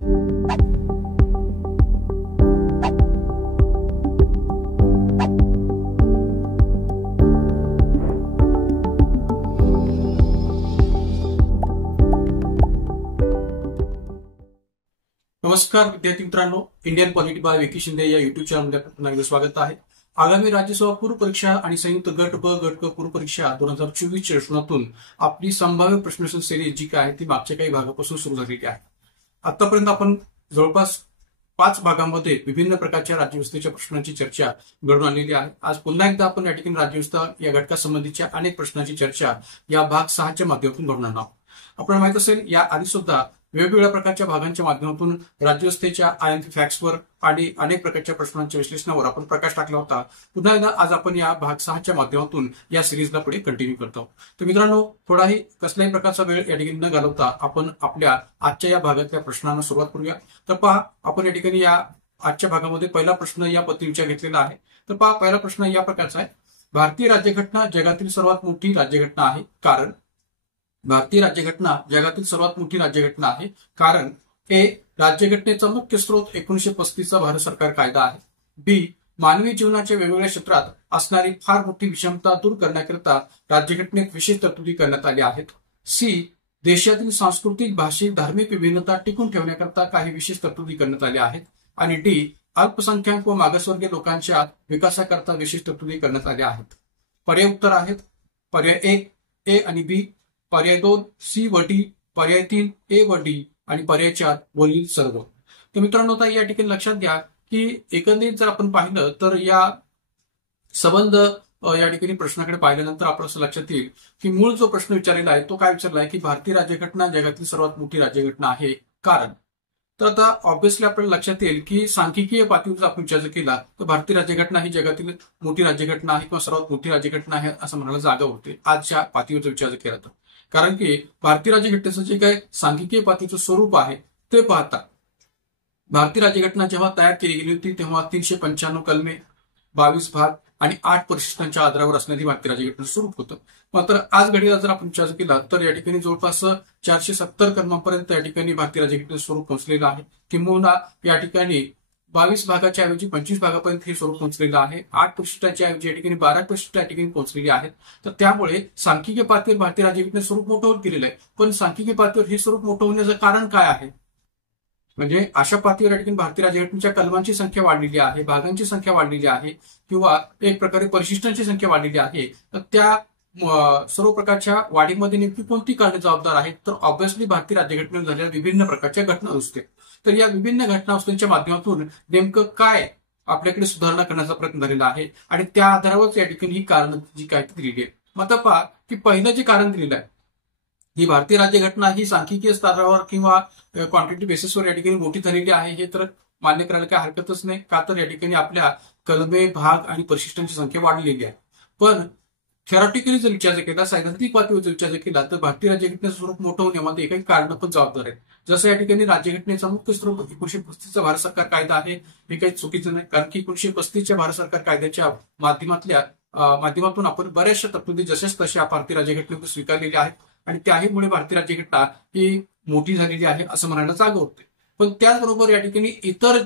नमस्कार विद्यार्थी मित्रांनो, Indian polity bye Vicky Shinde या युट्यूब चॅनलमध्ये पुन्हा एकदा स्वागत आहे। आगामी राज्यसभा पूर्व परीक्षा आणि संयुक्त गट ब गट क पूर्व परीक्षा 2024 च्या दृष्टीकोनातून आपली संभाव्य प्रश्नोत्तर सिरीज जी काय आहे ती मागच्या काही भागापासून सुरू झालेली आहे। आतापर्यंत आपण जवळपास 5 भागांमध्ये विभिन्न प्रकारच्या राज्यव्यवस्थेच्या प्रश्नांची चर्चा घडून आणलेली आहे। आज पुन्हा एकदा आपण या ठिकाणी राज्यव्यवस्था या घटकासंबंधीच्या अनेक प्रश्नांची चर्चा या भाग 6 च्या माध्यमातून घडून आणणार आहोत। आपल्याला माहित असेल या आधी सुद्धा वेगवेगळ्या प्रकारच्या भागांच्या माध्यमातून राज्यव्यवस्थेच्या आयएमपी फॅक्ट्सवर आणि अनेक प्रकारच्या प्रश्नांच्या विश्लेषणावर आपण प्रकाश टाकला होता। पुन्हा एकदा आज आपण या भाग 6 च्या माध्यमातून या सिरीजला पुढे कंटिन्यू करतो। तर मित्रांनो, थोडाही कसल्याही प्रकारचा वेळ या ठिकाणी न घालवता आपण आपल्या आजच्या या भागातल्या प्रश्नांना सुरुवात करूया। तर पहा, आपण या ठिकाणी या आजच्या भागामध्ये पहिला प्रश्न या पद्धतीने विचार घेतलेला आहे। तर पहा, पहिला प्रश्न या प्रकारचा आहे, भारतीय राज्यघटना जगातील सर्वात मोठी राज्यघटना आहे कारण भारतीय राज्यघटना जगातील सर्वात मोठी राज्यघटना आहे कारण ए. राज्यघटनेचा मुख्य स्रोत 1935 चा भारत सरकार कायदा आहे। बी. मानवी जीवनाच्या वेगवेगळ्या क्षेत्रात असणारी फार मोठी विषमता दूर करण्याकरिता राज्यघटनेत विशेष तरतुदी करण्यात आल्या आहेत। सी. देशातील सांस्कृतिक, भाषिक, धार्मिक विभिन्नता टिकून ठेवण्याकरता काही विशेष तरतुदी करण्यात आल्या आहेत। आणि डी. अल्पसंख्याक व मागासवर्गीय लोकांच्या विकासाकरता विशेष तरतुदी करण्यात आल्या आहेत। पर्याय उत्तर आहेत पर्याय 1 ए आणि बी, पर्याय 2 सी व डी, पर्याय 3 ए व डी आणि पर्याय 4 वरील सर्व। तर मित्रांनो, आता या ठिकाणी लक्षात घ्या की एकंदरीत जर आपण पाहिलं तर या संबंध या ठिकाणी प्रश्नाकडे पाहिल्यानंतर आपल्याला असं लक्षात येईल की मूळ जो प्रश्न विचारलेला आहे तो काय विचारला आहे की भारतीय राज्यघटना जगातील सर्वात मोठी राज्यघटना आहे कारण। तर आता ऑब्व्हियसली आपल्याला लक्षात येईल की सांख्यिकीय पातळीवर आपण विचार केला तर भारतीय राज्यघटना ही जगातील मोठी राज्यघटना आहे किंवा सर्वात मोठी राज्यघटना आहे असं म्हणायला जागा होते आजच्या पातळीवर विचार केला तर। कारण की भारतीय राज्यघटनेचं जे काही सांख्यिकीय पातळीचं स्वरूप आहे ते पाहता भारतीय राज्यघटना जेव्हा तयार केली गेली होती तेव्हा 395 कलमे, 22 भाग आणि 8 परिशिष्टांच्या आधारावर असणारी भारतीय राज्यघटनेचं स्वरूप होतं। मात्र आज घडीला जर आपण विचार केला तर या ठिकाणी जवळपास 470 कलमांपर्यंत या ठिकाणी भारतीय राज्यघटनेचं स्वरूप पोहोचलेलं आहे। किंबहुना या ठिकाणी 22 भागाच्या ऐवजी 25 भागापर्यंत हे स्वरूप पोहोचलेलं आहे। 8 परिशिष्टाच्या ऐवजी या ठिकाणी 12 परिशिष्ट या ठिकाणी पोहोचलेली आहेत। तर त्यामुळे सांख्यिकीय पातळीवर भारतीय राज्यघटनेचं स्वरूप मोठं होत गेलेलं आहे। पण सांख्यिकीय पातळीवर हे स्वरूप मोठं होण्याचं कारण काय आहे? म्हणजे अशा पातळीवर या ठिकाणी भारतीय राज्यघटनेच्या कलमांची संख्या वाढलेली आहे, भागांची संख्या वाढलेली आहे किंवा एक प्रकारे परिशिष्टांची संख्या वाढलेली आहे। तर त्या सर्व प्रकारच्या वाढीमध्ये नेमकी कोणती कारणे जबाबदार आहेत? तर ऑब्व्हियसली भारतीय राज्यघटनेवर झालेल्या विभिन्न प्रकारच्या घटना असते। तर या विभिन्न घटनावस्तूंच्या माध्यमातून नेमकं काय आपल्याकडे सुधारणा करण्याचा प्रयत्न झालेला आहे आणि त्या आधारावर या ठिकाणी ही कारण जी काय दिलेली आहे। मग आता पहा की पहिलं जे कारण दिलेलं आहे ही भारतीय राज्यघटना ही सांख्यिकीय स्तरावर किंवा क्वांटिटी बेसिसवर या ठिकाणी मोठी झालेली आहे हे तर मान्य करायला काही हरकतच नाही का तर या ठिकाणी आपल्या कलमे, भाग आणि परिशिष्टांची संख्या वाढलेली आहे। पण थेरॉटिकली जर विचार केला, सैद्धांतिक पातळीवर जर विचार केला तर भारतीय राज्यघटनेचं स्वरूप मोठं होण्यामध्ये काही कारण पण जबाबदार आहेत। जसं या ठिकाणी राज्यघटनेचा मुख्य स्रोत 1935 चा भारत सरकार कायदा आहे हे काही चुकीचं नाही कारण की 1935 च्या भारत सरकार कायद्याच्या माध्यमातून आपण बऱ्याचशा तरतुदी जशाच तशा भारतीय राज्यघटनेमध्ये स्वीकारलेल्या आहेत आणि त्याहीमुळे भारतीय राज्यघटना ही मोठी झालेली आहे असं म्हणायला जागा होते। पण त्याचबरोबर या ठिकाणी इतर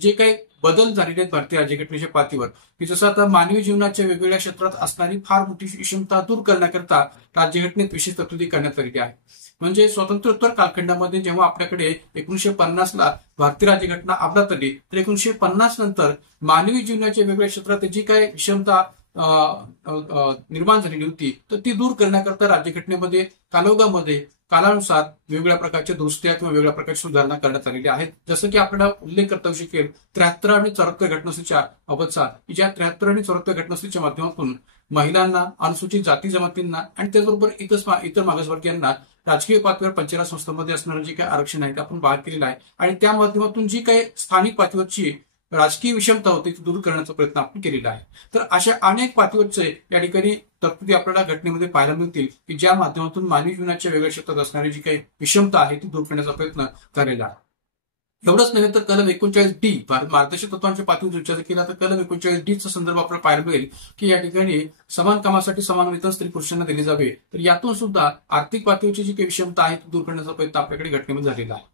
जे काही बदल झालेले आहेत भारतीय राज्यघटनेच्या पातळीवर की जसं आता मानवी जीवनाच्या वेगवेगळ्या क्षेत्रात असणारी फार मोठी विषमता दूर करण्याकरता राज्यघटनेत विशेष तरतुदी करण्यात आलेली आहे। म्हणजे स्वातंत्र्योत्तर कालखंडामध्ये जेव्हा आपल्याकडे 1950 ला भारतीय राज्यघटना अंमलात आली तर 1950 नंतर मानवी जीवनाच्या वेगवेगळ्या क्षेत्रात जी काही विषमता निर्माण झालेली होती तर ती दूर करण्याकरता राज्यघटनेमध्ये कालानुसार वेगवेगळ्या प्रकारच्या दुरुस्त्या किंवा वेगवेगळ्या प्रकारच्या सुधारणा करण्यात आलेल्या आहेत। जसं की आपल्याला उल्लेख करता येऊ शकेल 73 आणि 74 घटनासूच्या बाबतचा ज्या 73 आणि 74 घटनासूच्या माध्यमातून महिलांना, अनुसूचित जाती जमातींना आणि त्याचबरोबर इतर मागासवर्गीयांना राजकीय पातळीवर पंचायत संस्थांमध्ये असणारं जे काही आरक्षण आहे ते आपण भाग केलेलं आहे आणि त्या माध्यमातून जी काही स्थानिक पातळीवरची राजकीय विषमता होती ती दूर करण्याचा प्रयत्न आपण केलेला आहे। तर अशा अनेक पातळीवरचे या ठिकाणी तरतुदी आपल्याला घटनेमध्ये पाहायला मिळतील की ज्या माध्यमातून मानवी जीवनाच्या वेगळ्या क्षेत्रात असणारी जी काही विषमता आहे ती दूर करण्याचा प्रयत्न झालेला आहे। एवढंच नव्हे तर कलम 39D मार्गदर्शक तत्वांच्या पातळीवर विचार केला तर कलम 39D चा संदर्भ आपल्याला पाहायला मिळेल की या ठिकाणी समान कामासाठी समान वेतन स्त्री पुरुषांना दिले जावे। तर यातून सुद्धा आर्थिक पातळीवरची जी काही विषमता आहे ती दूर करण्याचा प्रयत्न आपल्याकडे घटनेमध्ये झालेला आहे।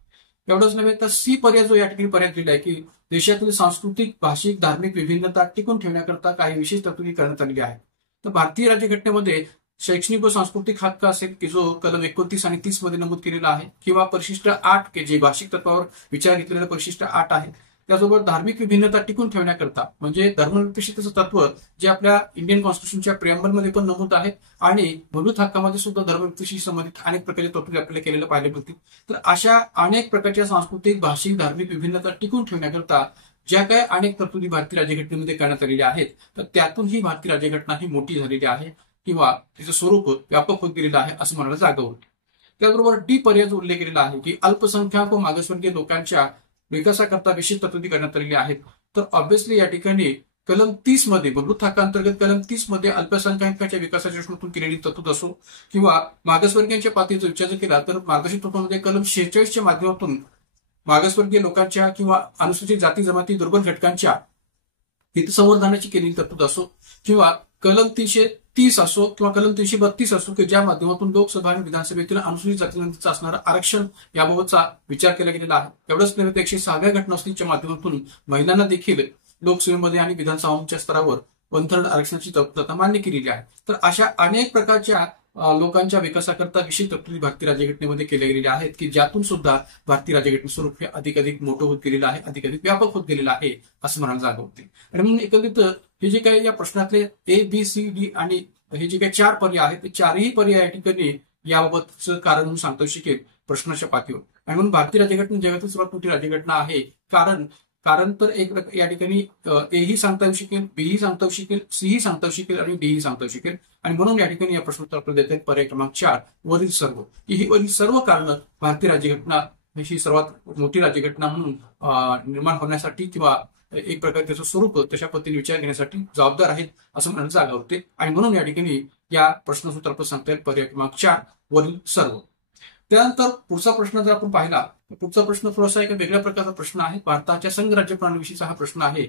एवढंच नव्हे तर सी पर्याय जो या ठिकाणी पर्याय दिला आहे की देशातील सांस्कृतिक, भाषिक, धार्मिक विभिन्नता टिकून ठेवण्याकरता काही विशेष तरतुदी करण्यात आलेली आहे. तर भारतीय राज्यघटनेमध्ये शैक्षणिक व सांस्कृतिक हक्क असेल की जो कलम 29 आणि 30 मध्ये नमूद केलेला आहे, किंवा परिशिष्ट 8 की जे भाषिक तत्वावर विचार घेतलेलं परिशिष्ट 8 आहे. त्याचबरोबर धार्मिक विभिन्नता टिकून ठेवण्याकरता म्हणजे धर्मनिरपेक्षतेचं तत्व जे आपल्या इंडियन कॉन्स्टिट्यूशनच्या प्रिअम्बलमध्ये पण नमूद आहे आणि मूलभूत हक्कामध्ये सुद्धा धर्मनिरपेक्षतेशी संबंधित अनेक प्रकारचे तरतुदी आपल्याला केलेलं पाहायला मिळतील. तर अशा अनेक प्रकारच्या सांस्कृतिक, भाषिक, धार्मिक विभिन्नता टिकून ठेवण्याकरता ज्या काही अनेक तरतुदी भारतीय राज्यघटनेमध्ये करण्यात आलेल्या आहेत, तर त्यातून ही भारतीय राज्यघटना ही मोठी झालेली आहे किंवा तिचं स्वरूप व्यापक होत गेलेलं आहे असं म्हणायला जागा होती. त्याचबरोबर डी पर्याय जो उल्लेख केलेला आहे की अल्पसंख्याक व मागासवर्गीय लोकांच्या विकासाकरता विशेष तरतुदी करण्यात आलेली आहेत. तर ऑब्व्हियसली या ठिकाणी कलम 30 मध्ये मूलभूत हक्कांतर्गत कलम 30 मध्ये अल्पसंख्याकांच्या विकासाच्या दृष्टीतून केलेली तरतूद असो किंवा मागासवर्गीयांच्या पातळीचा विचार जर केला तर मार्गदर्शक तत्वामध्ये कलम 46च्या माध्यमातून मागासवर्गीय लोकांच्या किंवा अनुसूचित जाती जमाती दुर्बल घटकांच्या हितसंवर्धनाची केलेली तरतूद असो किंवा कलम 330 असो किंवा कलम 332 असो की ज्या माध्यमातून लोकसभा आणि विधानसभेतील अनुसूचित जातीजमातीचं असणारं आरक्षण याबाबतचा विचार केला गेलेला आहे. एवढंच नव्हे तर 106व्या घटनावलीच्या माध्यमातून महिलांना देखील लोकसभेमध्ये आणि विधानसभांच्या स्तरावर 1/3 आरक्षणाची तरतूद मान्य केलेली आहे. तर अशा अनेक प्रकारच्या लोकांच्या विकासाकरता विशेष तरतुदी भारतीय राज्यघटनेमध्ये केल्या गेलेल्या आहेत की ज्यातून सुद्धा भारतीय राज्यघटनेचं स्वरूप हे अधिकाधिक मोठं होत गेलेलं आहे, अधिकाधिक व्यापक होत गेलेलं आहे असं म्हणायला जागा होते. आणि म्हणून एकंदरीत हे जे काही या प्रश्नातले A, B, C, D आणि हे जे काही 4 पर्याय आहेत ते चारही पर्याय या ठिकाणी याबाबतचं कारण म्हणून सांगता शकेल प्रश्नाच्या पातळीवर. आणि म्हणून भारतीय राज्यघटना जगातील सर्वात मोठी राज्यघटना आहे. कारण तर एक या ठिकाणी ए ही सांगता येऊ शकेल, बी ही सांगता येऊ शकेल, सी ही सांगता येऊ शकेल आणि डी ही सांगता येऊ शकेल. आणि म्हणून या ठिकाणी या प्रश्नोत्तर आपल्याला देतात पर्याय क्रमांक 4 वरील सर्व. ही वरील सर्व कारणं भारतीय राज्यघटना ही सर्वात मोठी राज्यघटना म्हणून निर्माण होण्यासाठी किंवा एक प्रकारे त्याचं स्वरूप तशा पद्धतीने विचार घेण्यासाठी जबाबदार आहेत असं म्हणायला जागा होते. आणि म्हणून या ठिकाणी या प्रश्नोत्तर आपण सांगता येईल पर्याय क्रमांक 4 वरील सर्व. त्यानंतर पुढचा प्रश्न जर आपण पाहिला तर पुढचा प्रश्न थोडासा एका वेगळ्या प्रकारचा प्रश्न आहे. भारताच्या संघ राज्य प्रणालीविषयीचा हा प्रश्न आहे.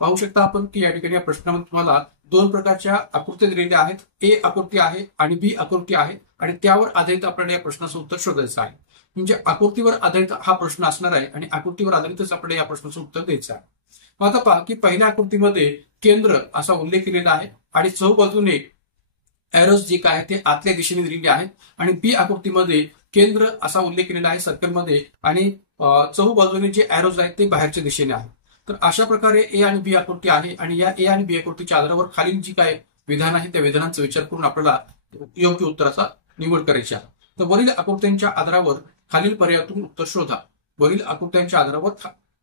पाहू शकता आपण की या ठिकाणी या प्रश्नामध्ये तुम्हाला 2 प्रकारच्या आकृत्या दिलेल्या आहेत. ए आकृती आहे आणि बी आकृती आहे आणि त्यावर आधारित आपल्याला या प्रश्नाचं उत्तर शोधायचं आहे. म्हणजे आकृतीवर आधारित हा प्रश्न असणार आहे आणि आकृतीवर आधारितच आपल्याला या प्रश्नाचं उत्तर द्यायचं आहे. आता पहा की पहिल्या आकृतीमध्ये केंद्र असा उल्लेख केलेला आहे आणि चहूबाजूने एरोज जे काय आहे ते आतल्या दिशेने दिलेले आहेत. आणि बी आकृतीमध्ये केंद्र असा उल्लेख केलेला आहे सर्कलमध्ये आणि चहूबाजूने जे एरोज आहेत ते बाहेरच्या दिशेने आहेत. तर अशा प्रकारे ए आणि बी आकृती आहे आणि या ए आणि बी आकृतीच्या आधारावर खालील जी काय विधान आहे त्या विधानांचा विचार करून आपल्याला योग्य उत्तराचा निवड करायची आहे. तर वरील आकृत्यांच्या आधारावर खालील पर्यायातून उत्तर शोधा. वरील आकृत्यांच्या आधारावर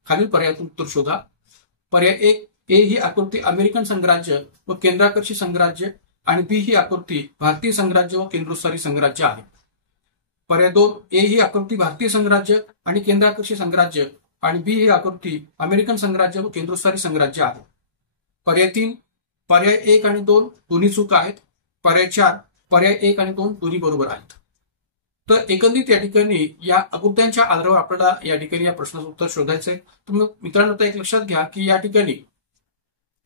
खालील पर्यायातून उत्तर शोधा. पर्याय 1 ए ही आकृती अमेरिकन संघराज्य व केंद्राकर्षी संघराज्य आणि बी ही आकृती भारतीय संघराज्य व केंद्रोत्सारी संघराज्य आहे. पर्याय 2 ए ही आकृती भारतीय संघराज्य आणि केंद्राकर्षी संघराज्य आणि बी ही आकृती अमेरिकन संघराज्य व केंद्रोत्सारी संघराज्य आहे. पर्याय 3 पर्याय 1 आणि 2 दोन्ही चूक आहेत. पर्याय 4 पर्याय 1 आणि 2 दोन्ही बरोबर आहेत. तर एकंदरीत या ठिकाणी या आकृत्यांच्या आधारावर आपल्याला या ठिकाणी या प्रश्नाचं उत्तर शोधायचं आहे. तर मग मित्रांनो आता एक लक्षात घ्या की या ठिकाणी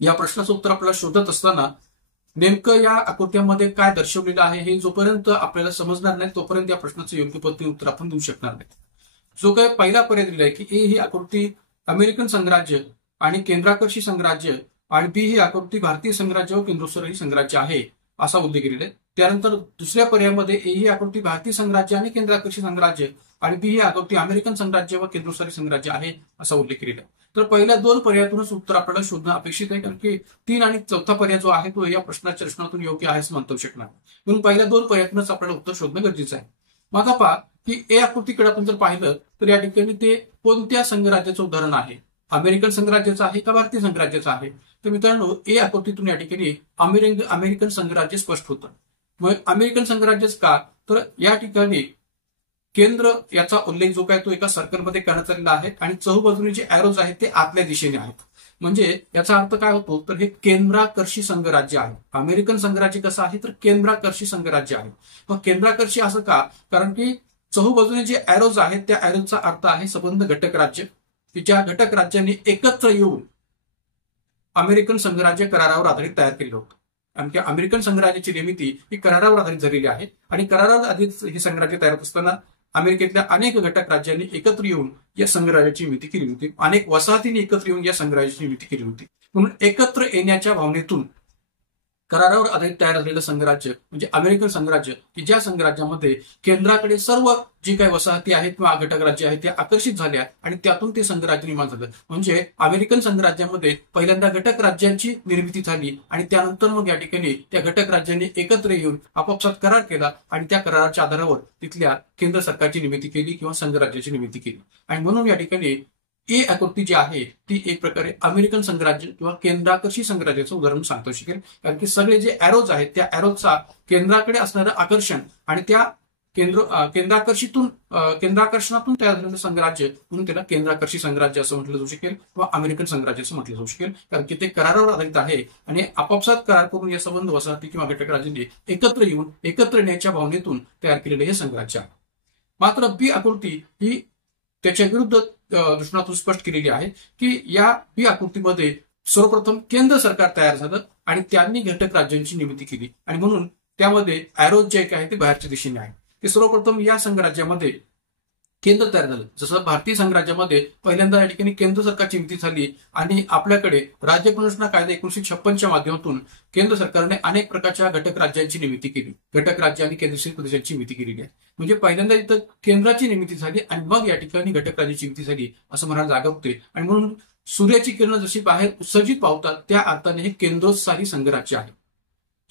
या प्रश्नाचं उत्तर आपल्याला शोधत असताना नेमकं या आकृत्यांमध्ये काय दर्शवलेलं आहे हे जोपर्यंत आपल्याला समजणार नाही तोपर्यंत या प्रश्नाचं योग्य पद्धतीने उत्तर आपण देऊ शकणार नाही. जो काय पहिला पर्याय दिला आहे की ए ही आकृती अमेरिकन संघराज्य आणि केंद्राकर्षी संघराज्य आणि बी ही आकृती भारतीय संघराज्य व केंद्रोत्सारी संघराज्य आहे असा उल्लेख केलेला आहे. त्यानंतर दुसऱ्या पर्यायामध्ये ए ही आकृती भारतीय संघराज्य आणि केंद्राकर्षी संघराज्य आणि बी ही आकृती अमेरिकन संघराज्य व केंद्रोत्सारी संघराज्य आहे असा उल्लेख केलेला आहे. तर पहिल्या 2 पर्यायातूनच उत्तर आपल्याला शोधणं अपेक्षित आहे कारण की 3 आणि 4था पर्याय जो आहे तो या प्रश्नाच्या रचनातून योग्य आहे असं म्हणता शकणार. म्हणून पहिल्या 2 पर्यायातूनच आपल्याला उत्तर शोधणं गरजेचं आहे. मग आता पहा की ए आकृतीकडे आपण जर पाहिलं तर या ठिकाणी ते कोणत्या संघराज्याचं उदाहरण आहे, अमेरिकन संघराज्याचं आहे का भारतीय संघराज्याचं आहे. तर मित्रांनो ए आकृतीतून या ठिकाणी अमेरिकन संघराज्य स्पष्ट होतं. मग अमेरिकन संघराज्यच का तर या ठिकाणी केंद्र याचा उल्लेख जो काय तो एका सर्कलमध्ये करण्यात आलेला आहे आणि चहूबाजूने जे एरोज आहेत ते आतल्या दिशेने आहेत. म्हणजे याचा अर्थ काय होतो तर हे केंद्राकर्षी संघराज्य आहे. अमेरिकन संघराज्य कसं आहे तर केंद्राकर्षी संघराज्य आहे. मग केंद्राकर्षी असं का कारण की चहूबाजूने जे एरोज आहेत त्या एरोजचा अर्थ आहे संबंध घटक राज्य की ज्या घटक राज्यांनी एकत्र येऊन अमेरिकन संघराज्य करारावर आधारित तयार केलेलं होतं. कारण की अमेरिकन संघराज्याची निर्मिती ही करारावर आधारित झालेली आहे आणि करारावर आधारित हे संघराज्य तयार होत असताना अमेरिकेतल्या अनेक घटक राज्यांनी एकत्र येऊन या संघराज्याची निर्मिती केली होती. अनेक वसाहतींनी एकत्र येऊन या संघराज्याची निर्मिती केली होती. म्हणून एकत्र येण्याच्या भावनेतून करारावर आधारित तयार झालेलं संघराज्य म्हणजे अमेरिकन संघराज्य, की ज्या संघराज्यामध्ये केंद्राकडे सर्व जी काही वसाहती आहेत किंवा घटक राज्य आहेत त्या आकर्षित झाल्या आणि त्यातून ते संघराज्य निर्माण झालं. म्हणजे अमेरिकन संघराज्यामध्ये पहिल्यांदा घटक राज्यांची निर्मिती झाली आणि त्यानंतर मग या ठिकाणी त्या घटक राज्यांनी एकत्र येऊन आपापसात करार केला आणि त्या कराराच्या आधारावर तिथल्या केंद्र सरकारची निर्मिती केली किंवा संघराज्याची निर्मिती केली. आणि म्हणून या ठिकाणी ही आकृती जी आहे ती एक प्रकारे अमेरिकन संघराज्य किंवा केंद्राकर्षी संघराज्याचं उदाहरण सांगता शकेल. कारण की सगळे जे एरोज आहेत त्या एरोजचा केंद्राकडे असणारं आकर्षण आणि त्या केंद्राकर्षणातून तयार झालेलं संघराज्य म्हणून त्याला केंद्राकर्षी संघराज्य असं म्हटलं जाऊ शकेल किंवा अमेरिकन संघराज्य असं म्हटलं जाऊ शकेल. कारण की ते करारावर आधारित आहे आणि आपापसात करार करून या संबंध वसाहती किंवा घटक राज्यांनी एकत्र येऊन एकत्र येण्याच्या भावनेतून तयार केलेले हे संघराज्य आहे. मात्र बी आकृती ही त्याच्या विरुद्ध दृष्टिकोनातून स्पष्ट केलेली आहे की या बी आकृतीमध्ये सर्वप्रथम केंद्र सरकार तयार झालं आणि त्यांनी घटक राज्यांची निर्मिती केली आणि म्हणून त्यामध्ये एरोज जे आहे ते बाहेरच्या दिशेने आहे. की सर्वप्रथम या संघराज्यामध्ये केंद्र तयार झालं. जसं भारतीय संघराज्यामध्ये पहिल्यांदा या ठिकाणी केंद्र सरकारची निर्मिती झाली आणि आपल्याकडे राज्य पुनर्रचना कायदा 1956च्या माध्यमातून केंद्र सरकारने अनेक प्रकारच्या घटक राज्यांची निर्मिती केली. घटक राज्य आणि केंद्रशासित प्रदेशांची निर्मिती केलेली आहे. म्हणजे पहिल्यांदा इथं केंद्राची निर्मिती झाली आणि मग या ठिकाणी घटक राज्याची निर्मिती झाली असं म्हणायला जागा होते. आणि म्हणून सूर्याची किरणं जशी बाहेर उत्सर्जित पावतात त्या अर्थाने हे केंद्रोत्साही संघराज्य आहे.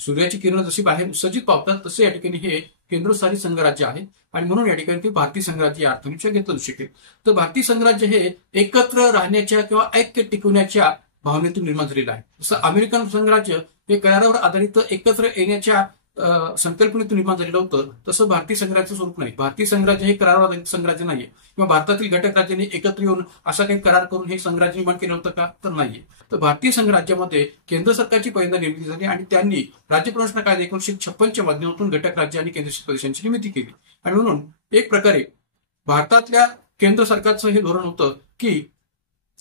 सूर्याची किरणं जशी बाहेर उत्सर्जित पावतात तसे या ठिकाणी हे केंद्रोत्साही संघराज्य आहे आणि म्हणून या ठिकाणी ते भारतीय संघराज्य या अर्थाने घेतलं जाऊ शकेल. तर भारतीय संघराज्य हे एकत्र राहण्याच्या किंवा ऐक्य टिकवण्याच्या भावनेतून निर्माण झालेलं आहे. जसं अमेरिकन संघराज्य हे करारावर आधारित एकत्र येण्याच्या संकल्पनेतून निर्माण झालेलं होतं तसं भारतीय संघराज्याचं स्वरूप नाही. भारतीय संघराज्य हे करारावर आधारित संघराज्य नाहीये किंवा भारतातील घटक राज्यांनी एकत्र येऊन असा काही करार करून हे संघराज्य निर्माण केलं होतं का, तर नाहीये. तर भारतीय संघराज्यामध्ये केंद्र सरकारची पहिल्यांदा निर्मिती झाली आणि त्यांनी राज्य पुनर्रचना कायदा 1956च्या माध्यमातून घटक राज्य आणि केंद्रशासित प्रदेशांची निर्मिती केली. आणि म्हणून एक प्रकारे भारतातल्या केंद्र सरकारचं हे धोरण होतं की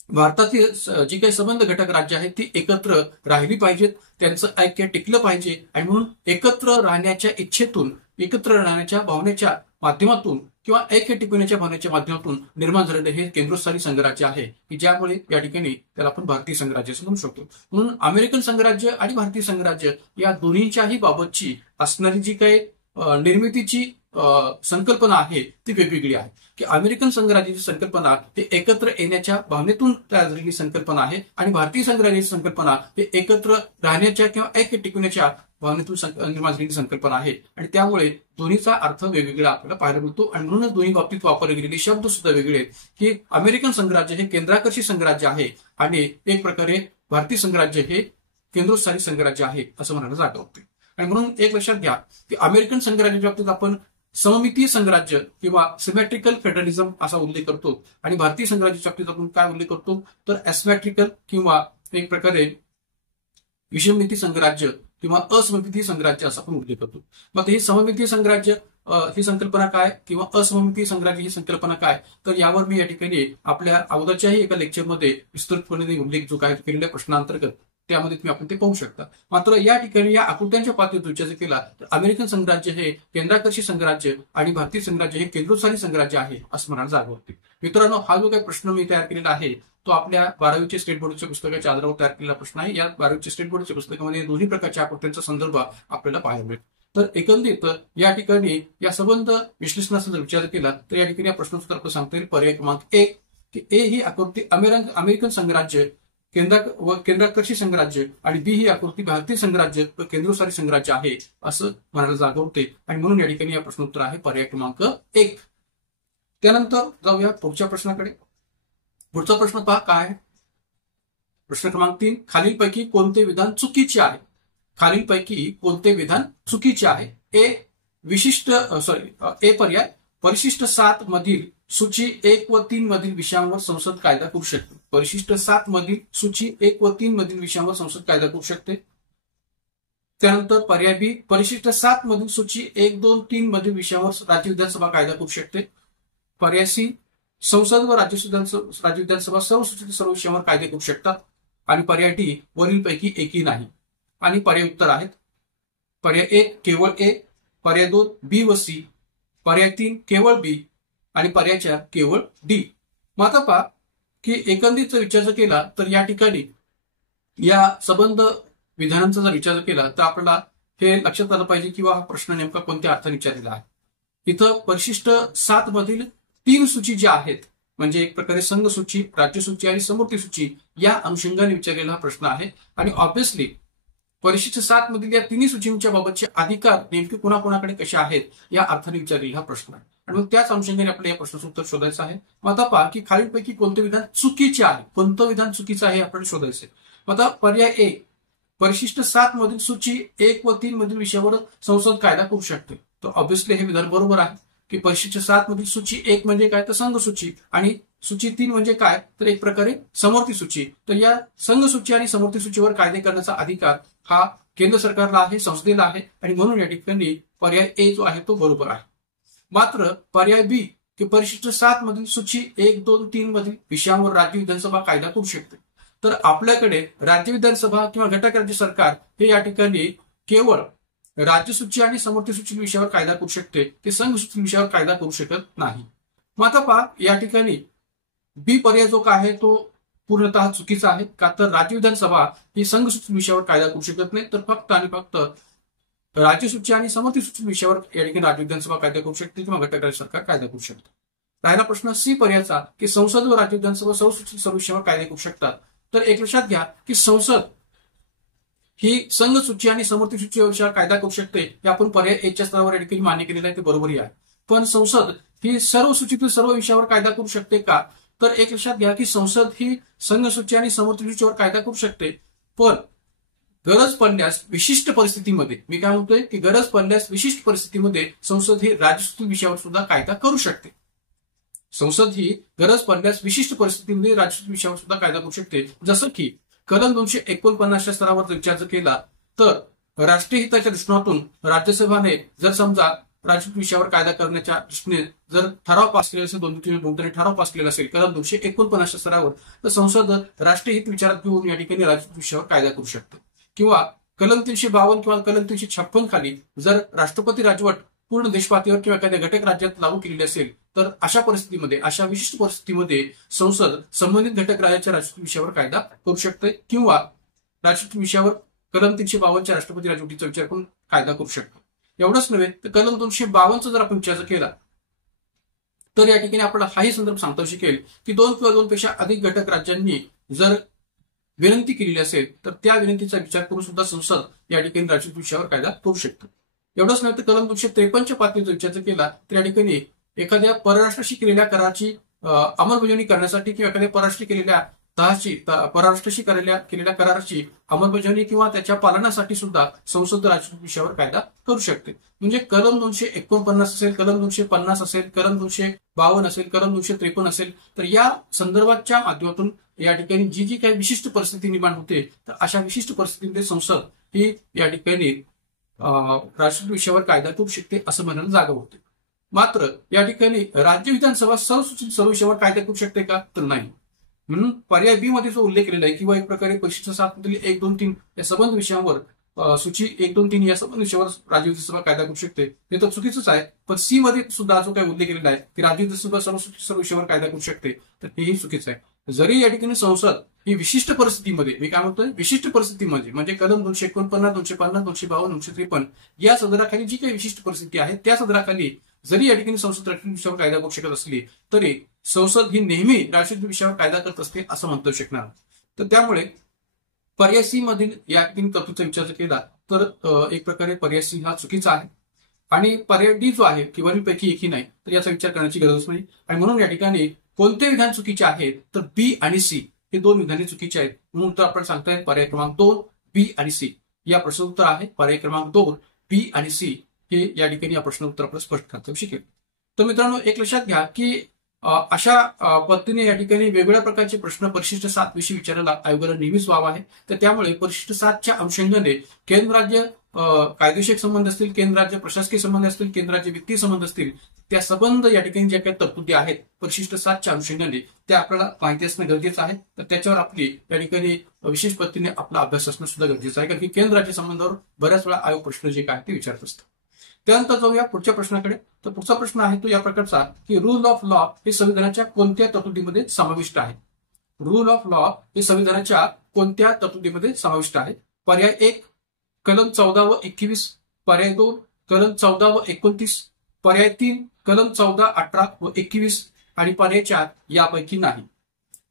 भारतातील जी काही संबंध घटक राज्य आहेत ती एकत्र राहिली पाहिजेत, त्यांचं ऐक्य टिकलं पाहिजे आणि म्हणून एकत्र राहण्याच्या इच्छेतून, एकत्र राहण्याच्या भावनेच्या माध्यमातून किंवा ऐक्य टिकवण्याच्या भावनेच्या माध्यमातून निर्माण झालेलं हे केंद्रोत्साही संघराज्य आहे की ज्यामुळे या ठिकाणी त्याला आपण भारतीय संघराज्य असं म्हणू शकतो. म्हणून अमेरिकन संघराज्य आणि भारतीय संघराज्य या दोन्हीच्याही बाबतची असणारी जी काही निर्मितीची संकल्पना आहे ती वेगवेगळी आहे. की अमेरिकन संघराज्याची संकल्पना ही एकत्र येण्याच्या भावनेतून तयार झालेली संकल्पना आहे आणि भारतीय संघराज्याची संकल्पना ही एकत्र राहण्याच्या किंवा ऐक्य टिकवण्याच्या भावनेतून निर्माण झालेली संकल्पना आहे आणि त्यामुळे दोन्हीचा अर्थ वेगवेगळा आपल्याला पाहायला मिळतो. आणि म्हणूनच दोन्ही बाबतीत वापरले गेलेले शब्द सुद्धा वेगळे आहेत की अमेरिकन संघराज्य हे केंद्राकर्षी संघराज्य आहे आणि एक प्रकारे भारतीय संघराज्य हे केंद्रोत्साही संघराज्य आहे असं म्हणायला जागा होते. आणि म्हणून एक लक्षात घ्या की अमेरिकन संघराज्याच्या बाबतीत आपण सममितीय संघराज्य किंवा सिमेट्रिकल फेडरलिझम असा उल्लेख करतो आणि भारतीय संघराज्याच्या बाबतीत आपण काय उल्लेख करतो तर एसिमेट्रिकल किंवा एक प्रकारे विषममिती संघराज्य किंवा असममितीय संघराज्य असा आपण उल्लेख करतो. मग ही सममितीय संघराज्य ही संकल्पना काय किंवा असममितीय संघराज्य ही संकल्पना काय, तर यावर मी या ठिकाणी आपल्या अगोदरच्याही एका लेक्चरमध्ये विस्तृतपणे उल्लेख जो काय केलेल्या प्रश्नांतर्गत त्यामध्ये तुम्ही आपण ते पाहू शकता. मात्र या ठिकाणी या आकृत्यांच्या पातळीवर विचार केला तर अमेरिकन संघराज्य हे केंद्राकर्षी संघराज्य आणि भारतीय संघराज्य हे केंद्रोत्साही संघराज्य आहे असं म्हणायला जागा होते. मित्रांनो, हा जो काही प्रश्न मी तयार केलेला आहे तो आपल्या 12वीच्या स्टेट बोर्डच्या पुस्तकाच्या आधारावर तयार केलेला प्रश्न आहे. या 12वीच्या स्टेट बोर्डच्या पुस्तकामध्ये दोन्ही प्रकारच्या आकृत्यांचा संदर्भ आपल्याला पाहायला मिळेल. तर एकंदरीत या ठिकाणी या संबंध विश्लेषणाचा जर विचार केला तर या ठिकाणी या प्रश्नाचं उत्तर आपलं सांगता येईल पर्याय क्रमांक 1 की ए ही आकृती अमेरिकन संघराज्य केंद्राकर्षी संघराज्य आणि बी ही आकृती भारतीय संघराज्य व केंद्रोत्साही संघराज्य आहे असं म्हणायला जागा होते. आणि म्हणून या ठिकाणी या प्रश्नोत्तर आहे पर्याय क्रमांक 1. त्यानंतर जाऊया पुढच्या प्रश्नाकडे. पुढचा प्रश्न पहा काय आहे. प्रश्न क्रमांक 3, खालीलपैकी कोणते विधान चुकीचे आहे. खालीलपैकी कोणते विधान चुकीचे आहे. ए पर्याय परिशिष्ट 7 मधील सूची 1 व 3 मधील विषयांवर संसद कायदा करू शकते. परिशिष्ट 7 मधील सूची 1 व 3 मधील विषयांवर संसद कायदा करू शकते. त्यानंतर पर्याय बी परिशिष्ट 7 मधील सूची 1, 2, 3 मधील विषयांवर राज्य विधानसभा कायदा करू शकते. पर्याय सी संसद व राज्य विधानसभा सर्व सूचित सर्व विषयांवर कायदे करू शकतात. आणि पर्याय डी वरीलपैकी एकही नाही. आणि पर्याय उत्तर आहेत पर्याय 1 केवळ ए, पर्याय 2 बी व सी, पर्याय 3 केवळ बी आणि पर्याय 4 केवळ डी. मग आता पहा की एकंदरीत जर विचार केला तर या ठिकाणी या संबंध विधानांचा जर विचार केला तर आपल्याला हे लक्षात आलं पाहिजे किंवा हा प्रश्न नेमका कोणत्या अर्थाने विचारलेला आहे. इथं परिशिष्ट 7 मधील 3 सूची ज्या आहेत म्हणजे एक प्रकारे संघ सूची, राज्य सूची आणि समवर्ती सूची या अनुषंगाने विचारलेला हा प्रश्न आहे. आणि ऑब्व्हियसली परिशिष्ट 7 मधील या तिन्ही सूचींच्या बाबतचे अधिकार नेमके कोणाकोणाकडे कसे आहेत या अर्थाने विचारलेला हा प्रश्न आहे. आणि मग त्याच अनुषंगाने आपल्याला या प्रश्नाचं उत्तर शोधायचं आहे. मग आता पहा की खालीलपैकी कोणते विधान चुकीचे आहे, कोणतं विधान चुकीचं आहे आपल्याला शोधायचं आहे. मग आता पर्याय ए, परिशिष्ट 7 मधील सूची 1 व 3 मधील विषयावर संसद कायदा करू शकते. तर ऑब्व्हियसली हे विधान बरोबर आहे की परिशिष्ट 7 मधील सूची 1 म्हणजे काय तर संघ सूची आणि सूची 3 म्हणजे काय तर एक प्रकारे समवर्ती सूची. तर या संघ सूची आणि समवर्ती सूचीवर कायदे करण्याचा अधिकार हा केंद्र सरकारला आहे, संसदेला आहे आणि म्हणून या ठिकाणी पर्याय ए जो आहे तो बरोबर आहे. मात्र पर्याय बी की परिशिष्ट 7 मधील सूची 1, 2, 3 मधील विषयांवर राज्य विधानसभा कायदा करू शकते. तर आपल्याकडे राज्य विधानसभा किंवा घटक राज्य सरकार हे या ठिकाणी केवळ राज्य सूची आणि समवर्ती सूची विषयावर कायदा करू शकते, ते संघ सूची विषयावर कायदा करू शकत नाही. मग आता पहा या ठिकाणी बी पर्याय जो काय आहे तो पूर्णतः चुकीचा आहे. का तर राज्य विधानसभा ही संघ सूची विषयावर कायदा करू शकत नाही, तर फक्त आणि फक्त राज्य सूची आणि समवर्ती सूची विषयावर या ठिकाणी राज्य विधानसभा कायदा करू शकते किंवा घटक राज्य सरकार कायदा करू शकते. राहिला प्रश्न सी पर्यायचा की संसद व राज्य विधानसभा सर्वसूचित सर्व विषयावर कायदे करू शकतात. तर एक लक्षात घ्या की संसद ही संघ सूची आणि समवर्ती सूची विषयावर कायदा करू शकते हे आपण पर्याय एच्या स्तरावर या ठिकाणी मान्य केलेलं आहे, ते बरोबरही आहे. पण संसद ही सर्व सूचीतील सर्व विषयावर कायदा करू शकते का तर एक लक्षात घ्या की संसद ही संघ सूची आणि समवर्ती सूचीवर कायदा करू शकते, पण गरज पडल्यास विशिष्ट परिस्थितीमध्ये, मी काय म्हणतोय की गरज पडल्यास विशिष्ट परिस्थितीमध्ये संसद ही राज्यसूची विषयावर सुद्धा कायदा करू शकते. संसद ही गरज पडल्यास विशिष्ट परिस्थितीमध्ये राज्यसूची विषयावर सुद्धा कायदा करू शकते. जसं की कलम 249च्या स्तरावर जर विचार केला तर राष्ट्रीय हिताच्या दृष्टिकोनातून राज्यसभाने जर समजा राज्यसूची विषयावर कायदा करण्याच्या दृष्टीने जर ठराव पास केलेला असेल, 2-3 ठराव पास केलेला असेल कलम 249च्या स्तरावर, तर संसद राष्ट्रीय हित विचारात घेऊन या ठिकाणी राज्यसूची विषयावर कायदा करू शकते. किंवा कलम 352 किंवा कलम 356 खाली जर राष्ट्रपती राजवट पूर्ण देशपातळीवर किंवा एखाद्या घटक राज्यात लागू केलेली असेल, तर अशा परिस्थितीमध्ये, अशा विशिष्ट परिस्थितीमध्ये संसद संबंधित घटक राज्याच्या राज्यसूची विषयावर कायदा करू शकते किंवा राज्यसूची विषयावर कलम 352च्या राष्ट्रपती राजवटीचा विचार करून कायदा करू शकतो. एवढंच नव्हे तर कलम 252चा जर आपण विचार केला तर या ठिकाणी आपल्याला हाही संदर्भ सांगता शकेल की 2 किंवा 2 पेक्षा अधिक घटक राज्यांनी जर विनंती केलेली असेल तर त्या विनंतीचा विचार करून सुद्धा संसद या ठिकाणी राज्यसूची विषयावर कायदा करू शकते. एवढंच नाही तर कलम 253च्या पातळीचा विचार केला तर या ठिकाणी एखाद्या परराष्ट्राशी केलेल्या कराराची अंमलबजावणी करण्यासाठी किंवा एखाद्या परराष्ट्राशी केलेल्या कराराची अंमलबजावणी किंवा त्याच्या पालनासाठी सुद्धा संसद राज्यसूची विषयावर कायदा करू शकते. म्हणजे कलम 249 असेल, कलम 250 असेल, कलम 252 असेल, कलम 253 असेल, तर या संदर्भाच्या माध्यमातून या ठिकाणी जी काही विशिष्ट परिस्थिती निर्माण होते तर अशा विशिष्ट परिस्थितीमध्ये संसद ही या ठिकाणी राज्यसूची विषयावर कायदा करू शकते असं म्हणायला जागा होते. मात्र या ठिकाणी राज्य विधानसभा सर्वसूचित सर्व विषयावर कायदा करू शकते का तर नाही. म्हणून पर्याय बी मध्ये जो उल्लेख केलेला आहे किंवा एक प्रकारे परिशिष्ट 7 मधील 1, 2, 3 या संबंध विषयांवर सूची 1, 2, 3 या संबंध विषयावर राज्य विधानसभा कायदा करू शकते हे तर चुकीचंच आहे. पण सी मध्ये सुद्धा जो काही उल्लेख केलेला आहे की राज्य विधानसभा सर्वसूचित सर्व विषयावर कायदा करू शकते तर हेही चुकीचं आहे. जरी या ठिकाणी संसद ही विशिष्ट परिस्थितीमध्ये, मी काय म्हणतोय विशिष्ट परिस्थितीमध्ये म्हणजे कलम 249, 250, 252, 253 या सदराखाली जी काही विशिष्ट परिस्थिती आहे त्या सदराखाली जरी या ठिकाणी संसद राज्यसूची विषयावर कायदा करू शकत असली तरी संसद ही नेहमी राज्यसूची विषयावर कायदा करत असते असं म्हणता शकणार. तर त्यामुळे पर्याय सी मधील या ठिकाणी तरतुदीचा विचार केला तर एक प्रकारे पर्याय सी हा चुकीचा आहे आणि पर्याय डी जो आहे की वरीलपैकी एकही नाही तर याचा विचार करण्याची गरज नाही. आणि म्हणून या ठिकाणी कोणते विधान चुकीचे आहेत तर बी आणि सी हे 2 विधाने चुकीचे आहेत. म्हणून तर आपण सांगताय पर्याय क्रमांक 2 बी आणि सी या प्रश्न उत्तर आहे. पर्याय क्रमांक 2 बी आणि सी हे या ठिकाणी या प्रश्न उत्तर आपल्याला स्पष्ट करता शिकेल. तर मित्रांनो एक लक्षात घ्या की अशा पद्धतीने या ठिकाणी वेगवेगळ्या प्रकारचे प्रश्न परिशिष्ट 7 विषयी विचारायला आयोगाला नेहमीच वाव आहे. तर त्यामुळे परिशिष्ट 7च्या अनुषंगाने केंद्र राज्य कायदेशीर संबंध असतील, केंद्र राज्य प्रशासकीय संबंध असतील, केंद्र राज्य वित्तीय संबंध असतील, त्या संबंध या ठिकाणी ज्या काही तरतुदी आहेत परिशिष्ट 7च्या अनुषंगाने त्या आपल्याला माहिती असणं गरजेचं आहे. तर त्याच्यावर आपली या ठिकाणी विशेष पद्धतीने आपला अभ्यास असणं सुद्धा गरजेचं आहे, कारण की केंद्र राज्य संबंधावर बऱ्याच वेळा आयोग प्रश्न जे काय ते विचारत असतात. त्यानंतर जाऊया पुढच्या प्रश्नाकडे. तर पुढचा प्रश्न आहे तो या प्रकारचा की रूल ऑफ लॉ हे संविधानाच्या कोणत्या तरतुदीमध्ये समाविष्ट आहे? रूल ऑफ लॉ हे संविधानाच्या कोणत्या तरतुदीमध्ये समाविष्ट आहे? पर्याय 1 कलम 14 व 21, पर्याय 2 कलम 14 व 29, पर्याय 3 कलम 14, 18 व 21 आणि पर्याय 4 यापैकी नाही.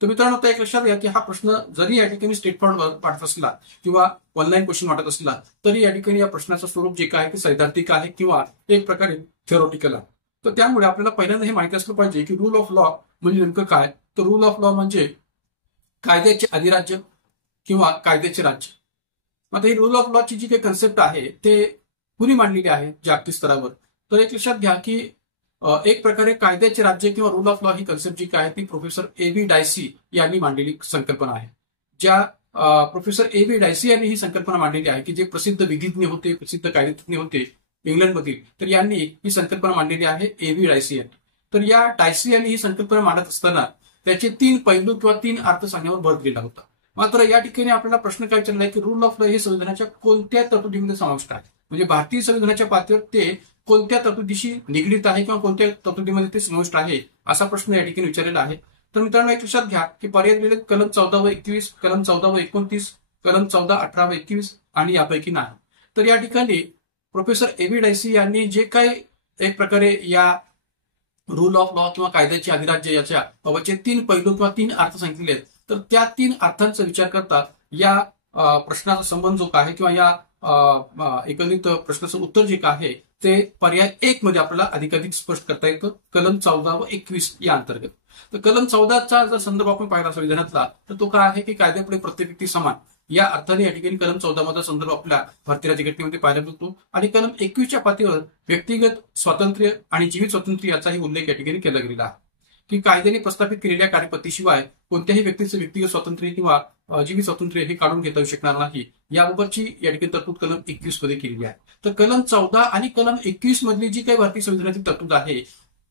तर मित्रांनो, आता एक लक्षात घ्या की हा प्रश्न जरी या ठिकाणी स्टेट फॉर्मवर वाटत असला किंवा ऑनलाईन क्वेश्चन वाटत असला तरी या ठिकाणी या प्रश्नाचं स्वरूप जे काय ते सैद्धांतिक आहे किंवा एक प्रकारे थिओरिटिकल आहे. तर त्यामुळे आपल्याला पहिल्यांदा हे माहिती असलं पाहिजे की रूल ऑफ लॉ म्हणजे नेमकं काय. तर रूल ऑफ लॉ म्हणजे कायद्याचे अधिराज्य किंवा कायद्याचे राज्य. आता ही रूल ऑफ लॉची जी काही कन्सेप्ट आहे ते कुणी मांडलेली आहे जागतिक स्तरावर? तर एक लक्षात घ्या की एक प्रकारे कायद्याचे राज्य किंवा रूल ऑफ लॉ ही कन्सेप्ट जी काय ती प्रोफेसर A.B. डायसी यांनी मांडलेली संकल्पना आहे. ज्या प्रोफेसर A.B. डायसी यांनी ही संकल्पना मांडलेली आहे की जे प्रसिद्ध विधिज्ञ होते, प्रसिद्ध कायदेतज्ञ होते इंग्लंडमधील, तर यांनी ही संकल्पना मांडलेली आहे A.B. डायसी यांनी. तर या डायसी यांनी ही संकल्पना मांडत असताना त्याचे 3 पैलू किंवा 3 अर्थ सांगण्यावर भर दिला होता. मात्र या ठिकाणी आपल्याला प्रश्न काय विचारला आहे की रूल ऑफ लॉ हे संविधानाच्या कोणत्या तरतुदीमध्ये समाविष्ट आहे? म्हणजे भारतीय संविधानाच्या पातळीवर ते कोणत्या तरतुदीशी निगडीत आहे किंवा कोणत्या तरतुदीमध्ये ते समाविष्ट आहे असा प्रश्न या ठिकाणी विचारलेला आहे. तर मित्रांनो, एक लक्षात घ्या की पर्याय दिलेले कलम 14 व 21, कलम 14 व 29, कलम 14, 18 व 21 आणि यापैकी नाही. तर या ठिकाणी प्रोफेसर A.B. डायसी यांनी जे काही एक प्रकारे या रूल ऑफ लॉ किंवा कायद्याचे अधिराज्य याच्या बाबतचे 3 पैलू किंवा 3 अर्थ सांगितलेले आहेत. तर त्या 3 अर्थांचा विचार करता या प्रश्नाचा संबंध जो आहे किंवा या एकंदरीत प्रश्नाचं उत्तर जे काय आहे ते पर्याय 1 मध्ये आपल्याला अधिकाधिक स्पष्ट करता येतं कलम 14 व 21 या अंतर्गत. तर कलम 14चा जर संदर्भ आपण पाहिला संविधानातला तर तो काय आहे की कायद्यापुढे प्रत्येक व्यक्ती समान या अर्थाने या ठिकाणी कलम 14 मधला संदर्भ आपल्या भारतीय राज्यघटनेमध्ये पाहायला मिळतो. आणि कलम 21च्या पातळीवर व्यक्तिगत स्वातंत्र्य आणि जीवित स्वातंत्र्य याचाही उल्लेख या ठिकाणी केला गेलेला आहे की कायद्याने प्रस्थापित केलेल्या कार्यपद्धतीशिवाय कोणत्याही व्यक्तीचं व्यक्तिगत स्वातंत्र्य किंवा जीवित स्वातंत्र्य हे काढून घेता येऊ शकणार नाही याबाबतची या ठिकाणी तरतूद कलम 21 मध्ये केलेली आहे. तर कलम 14 आणि कलम 21 मधली जी काही भारतीय संविधानाची तरतूद आहे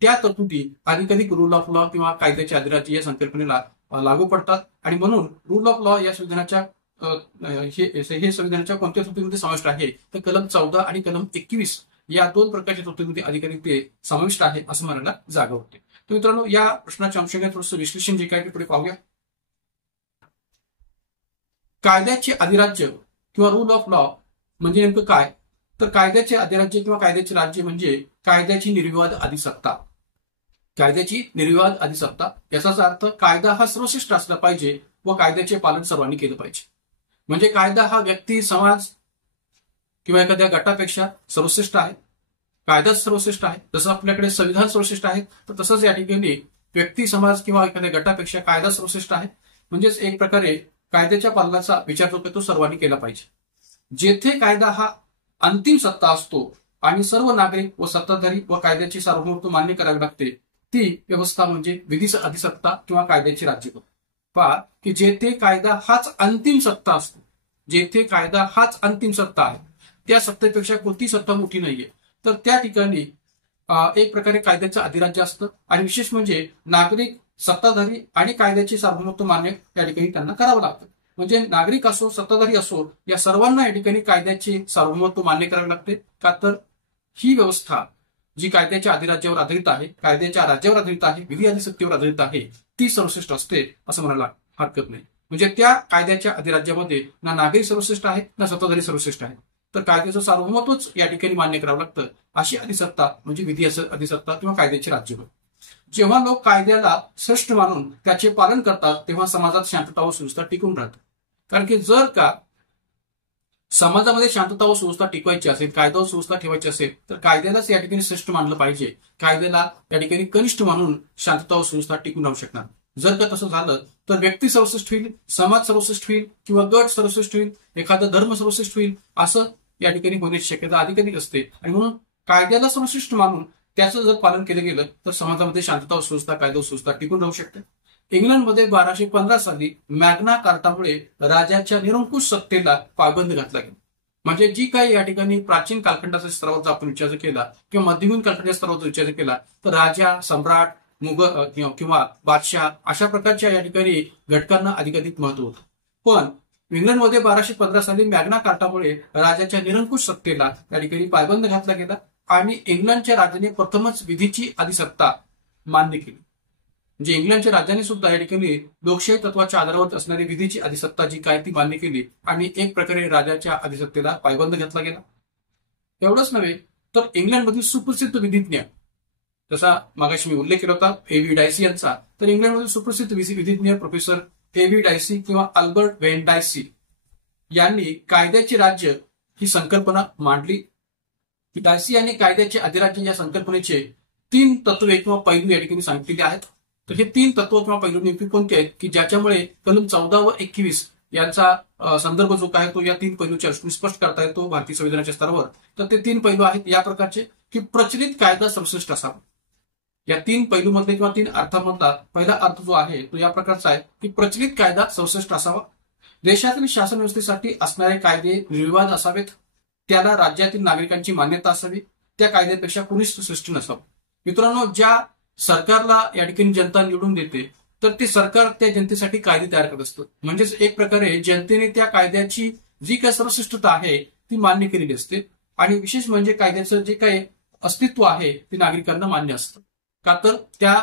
त्या तरतुदी अधिकाधिक रूल ऑफ लॉ किंवा कायद्याचे अधिराज्य या संकल्पनेला लागू पडतात आणि म्हणून रूल ऑफ लॉ या संविधानाच्या हे संविधानाच्या कोणत्या तरतुदीमध्ये समाविष्ट आहे तर कलम 14 आणि कलम 21 या 2 प्रकारच्या तरतुदीमध्ये अधिकाधिक ते समाविष्ट आहे असं म्हणायला जागा होते. तर मित्रांनो, या प्रश्नाच्या अंशाने थोडंसं विश्लेषण जे काय ते पुढे पाहूया. कायद्याचे अधिराज्य किंवा रूल ऑफ लॉ म्हणजे नेमकं काय? तर कायद्याचे अधिराज्य किंवा कायद्याचे राज्य म्हणजे कायद्याची निर्विवाद अधिसत्ता. कायद्याची निर्विवाद अधिसत्ता याचाच अर्थ कायदा हा सर्वश्रेष्ठ असला पाहिजे व कायद्याचे पालन सर्वांनी केलं पाहिजे. म्हणजे कायदा हा व्यक्ती, समाज किंवा एखाद्या गटापेक्षा सर्वश्रेष्ठ आहे. कायदा सर्वश्रेष्ठ आहे. जसं आपल्याकडे संविधान सर्वश्रेष्ठ आहे तर तसंच या ठिकाणी व्यक्ती, समाज किंवा एखाद्या गटापेक्षा कायदा सर्वश्रेष्ठ आहे. म्हणजेच एक प्रकारे कायद्याच्या पालनाचा विचार जो तो सर्वांनी केला पाहिजे. जेथे कायदा हा अंतिम सत्ता असतो आणि सर्व नागरिक व सत्ताधारी व कायद्याची सार्वभौमत्व मान्य करावी लागते ती व्यवस्था म्हणजे विधी अधिसत्ता किंवा कायद्याची राज्य. पहा की जेथे कायदा हाच अंतिम सत्ता असतो, जेथे कायदा हाच अंतिम सत्ता आहे, त्या सत्तेपेक्षा कोणती सत्ता मोठी नाहीये, तर त्या ठिकाणी एक प्रकारे कायद्याचं अधिराज्य असतं. आणि विशेष म्हणजे नागरिक, सत्ताधारी आणि कायद्याचे सार्वभौमत्व मान्य या ठिकाणी त्यांना करावं लागतं. म्हणजे नागरिक असो, सत्ताधारी असो, या सर्वांना या ठिकाणी कायद्याचे सार्वभौमत्व मान्य करावे लागते. का तर ही व्यवस्था जी कायद्याच्या अधिराज्यावर आधारित आहे, कायद्याच्या राज्यावर आधारित आहे, विधी अधिसत्तेवर आधारित आहे, ती सर्वश्रेष्ठ असते असं म्हणायला हरकत नाही. म्हणजे त्या कायद्याच्या अधिराज्यामध्ये ना नागरिक सर्वश्रेष्ठ आहेत ना सत्ताधारी सर्वश्रेष्ठ आहेत, तर कायद्याचं सार्वभौमत्वच या ठिकाणी मान्य करावं लागतं. अशी अधिसत्ता म्हणजे विधी अधिसत्ता किंवा कायद्याचे राज्य. जेव्हा लोक कायद्याला श्रेष्ठ मानून त्याचे पालन करतात तेव्हा समाजात शांतता व सुव्यवस्था टिकून राहते. कारण की जर का समाजामध्ये शांतता व सुव्यवस्था टिकवायची असेल, कायदा व सुव्यवस्था ठेवायची असेल तर कायद्यालाच या ठिकाणी श्रेष्ठ मानलं पाहिजे. कायद्याला या ठिकाणी कनिष्ठ मानून शांतता व सुव्यवस्था टिकून राहू शकणार. जर का तसं झालं तर व्यक्ती सर्वश्रेष्ठ होईल, समाज सर्वश्रेष्ठ होईल किंवा गट सर्वश्रेष्ठ होईल, एखादा धर्म सर्वश्रेष्ठ होईल, असं या ठिकाणी होण्याची शक्यता अधिकाधिक असते. आणि म्हणून कायद्याला सर्वश्रेष्ठ मानून त्याचं जर पालन केलं गेलं तर समाजामध्ये शांतता व सुव्यवस्था, कायदा व सुव्यवस्था टिकून राहू शकते. इंग्लंडमध्ये 1215 साली मॅग्ना कार्टामुळे राजाच्या निरंकुश सत्तेला पायबंद घातला गेला. म्हणजे जी काही या ठिकाणी प्राचीन कालखंडाच्या स्तरावर आपण विचार केला किंवा मध्ययुगीन कालखंडाच्या स्तरावर विचार केला तर राजा, सम्राट, मुघल किंवा बादशाह अशा प्रकारच्या या ठिकाणी घटकांना अधिकाधिक महत्व होतं. पण इंग्लंडमध्ये 1215 साली मॅग्ना कार्टामुळे राजाच्या निरंकुश सत्तेला या ठिकाणी पायबंद घातला गेला आणि इंग्लंडच्या राज्याने प्रथमच विधीची अधिसत्ता मान्य केली. म्हणजे इंग्लंडच्या राज्याने सुद्धा या ठिकाणी लोकशाही तत्वाच्या आधारावर असणारी विधीची अधिसत्ता जी काय ती मान्य केली आणि एक प्रकारे राजाच्या अधिसत्तेला पायबंद घातला गेला. एवढंच नव्हे तर इंग्लंडमधील सुप्रसिद्ध विधिज्ञ, जसा मागाशी मी उल्लेख केला होता ए.व्ही. डायसी यांचा, तर इंग्लंडमधील सुप्रसिद्ध विधिज्ञ प्रोफेसर ए.व्ही. डायसी किंवा अल्बर्ट वेन डायसी यांनी कायद्याचे राज्य ही संकल्पना मांडली. डायसी यांनी कायद्याचे अधिराज्य या संकल्पनेचे 3 तत्वे किंवा पैलू या ठिकाणी सांगितलेले आहेत. तर हे 3 तत्व किंवा पैलू नेमके कोणते आहेत की ज्याच्यामुळे कलम 14 व 21 यांचा संदर्भ जो काय तो या 3 पैलूच्या स्पष्ट करता येतो भारतीय संविधानाच्या स्तरावर. तर ते 3 पैलू आहेत या प्रकारचे की प्रचलित कायदा सर्वश्रेष्ठ असावा. या 3 पैलूमध्ये किंवा 3 अर्थांमधला पहिला अर्थ जो आहे तो या प्रकारचा आहे की प्रचलित कायदा सर्वश्रेष्ठ असावा. देशातील शासन व्यवस्थेसाठी असणारे कायदे निर्विवाद असावेत. त्याला राज्यातील नागरिकांची मान्यता असावी. त्या कायद्यापेक्षा कुणीच श्रेष्ठ नसावं. मित्रांनो, ज्या सरकारला या ठिकाणी जनता निवडून देते तर ते सरकार त्या जनतेसाठी कायदे तयार करत असतं. म्हणजेच एक प्रकारे जनतेने त्या कायद्याची जी काही सर्वश्रेष्ठता आहे ती मान्य केलेली असते आणि विशेष म्हणजे कायद्याचं जे काही अस्तित्व आहे ते नागरिकांना मान्य असतं. का तर त्या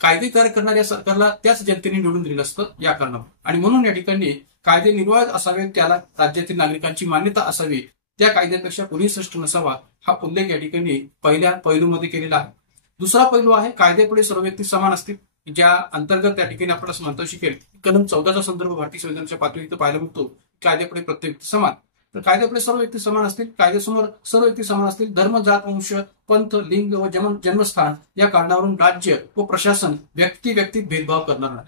कायदे तयार करणाऱ्या सरकारला त्याच जनतेने निवडून दिलेलं असतं या कारणामुळे. आणि म्हणून या ठिकाणी कायदे निर्विवाद असावे, त्याला राज्यातील नागरिकांची मान्यता असावी, त्या कायद्यापेक्षा कोणी श्रेष्ठ नसावा हा उल्लेख या ठिकाणी पहिल्या पैलूमध्ये केलेला आहे. दुसरा पैलू आहे कायद्यापुढे सर्व व्यक्ती समान असतील, ज्या अंतर्गत त्या ठिकाणी आपण असं म्हणता शिकेल कलम 14चा संदर्भ भारतीय संविधानाच्या पातळीवर पाहायला मिळतो. कायद्यापुढे प्रत्येक व्यक्ती समान. तर कायद्यापुढे सर्व व्यक्ती समान असतील, कायद्यासमोर सर्व व्यक्ती समान असतील. धर्म, जात, वंश, पंथ, लिंग व जन्मस्थान या कारणावरून राज्य व प्रशासन व्यक्तीत भेदभाव करणार नाही.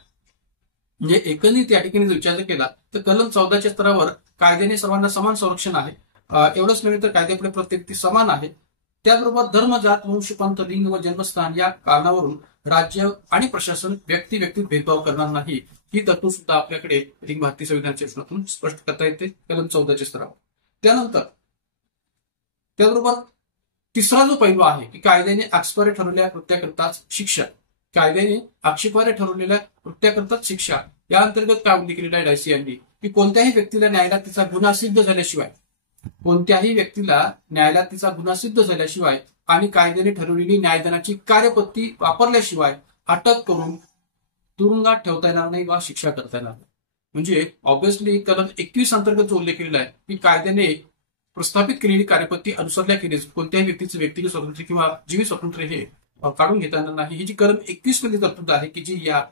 म्हणजे एकंदरीत या ठिकाणी जर विचार केला तर कलम 14च्या स्तरावर कायद्याने सर्वांना समान संरक्षण आहे. एवढंच नव्हे तर कायद्यापुढे प्रत्येक व्यक्ती समान आहे. त्याचबरोबर धर्म, जात, वंश, पंथ, लिंग व जन्मस्थान या कारणावरून राज्य आणि प्रशासन व्यक्तीत भेदभाव करणार नाही. ही तरतूद सुद्धा आपल्याकडे भारतीय संविधानाच्या रचनेतून स्पष्ट करता येते कलम 14च्या स्तरावर. त्याबरोबर तिसरा जो पैलू आहे की कायद्याने आक्षेपार्ह ठरवलेल्या कृत्याकरताच शिक्षा. कायद्याने आक्षेपार्ह ठरवलेल्या कृत्याकरताच शिक्षा या अंतर्गत काय उल्लेख केलेला आहे डायसी यांनी की कोणत्याही व्यक्तीला न्यायालयात तिचा गुन्हा सिद्ध झाल्याशिवाय आणि कायद्याने ठरवलेली न्यायदानाची कार्यपद्धती वापरल्याशिवाय अटक करून तुरुंगात ठेवता येणार नाही वा शिक्षा करता येणार नाही. म्हणजे ऑब्व्हियसली कलम 21 अंतर्गत जो उल्लेख केलेला आहे की कायद्याने प्रस्थापित केलेली कार्यपद्धती अनुसरल्या केलीच कोणत्याही व्यक्तीचं व्यक्तिगत स्वातंत्र्य किंवा जीवित स्वातंत्र्य हे काढून घेता येणार नाही. ही जी कलम 21 मधली तरतूद आहे की जी या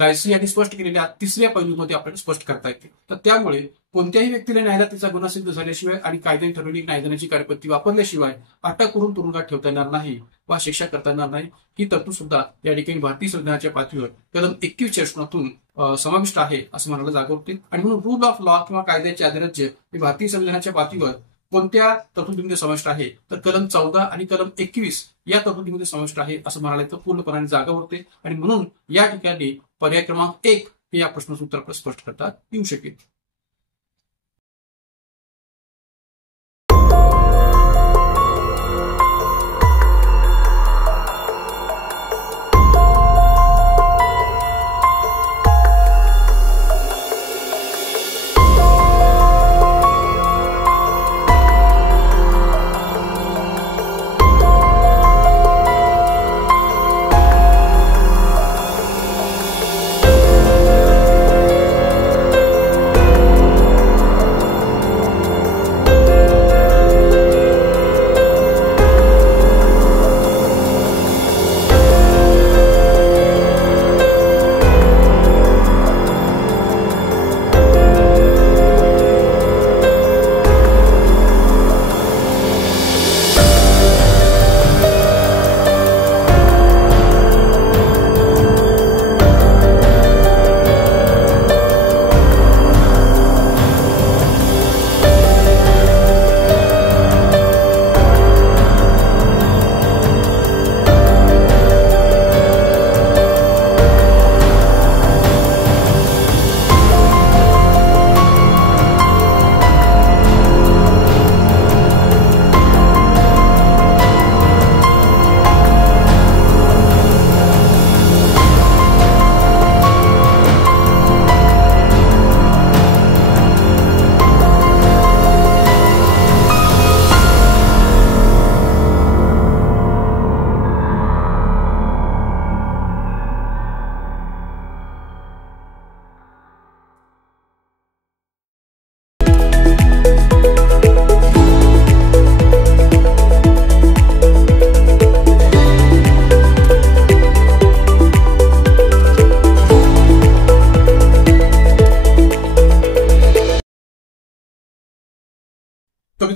डायसी यांनी स्पष्ट केलेल्या तिसऱ्या पैलूमध्ये आपल्याला स्पष्ट करता येते. तर त्यामुळे कोणत्याही व्यक्तीला न्यायालयात तिचा गुन्हा सिद्ध झाल्याशिवाय आणि कायद्याने ठरवलेली न्यायदानाची कार्यपद्धती वापरल्याशिवाय अटक करून तुरुंगात ठेवता येणार नाही वा शिक्षा करता येणार नाही. ही तरतूद सुद्धा या ठिकाणी भारतीय संविधानाच्या पातळीवर कलम 21च्या रचनातून समाविष्ट आहे असं म्हणायला जागा होते. आणि म्हणून रूल ऑफ लॉ किंवा कायद्याचे अधिराज्य हे भारतीय संविधानाच्या पातळीवर कोणत्या तरतुदीमध्ये समाविष्ट आहे तर कलम 14 आणि कलम 21 या तरतुदीमध्ये समाविष्ट आहे असं म्हणायला तर पूर्णपणे जागा होते. आणि म्हणून या ठिकाणी पर्याय क्रमांक 1 हे या प्रश्नाचं उत्तर स्पष्ट करता येऊ शकेल.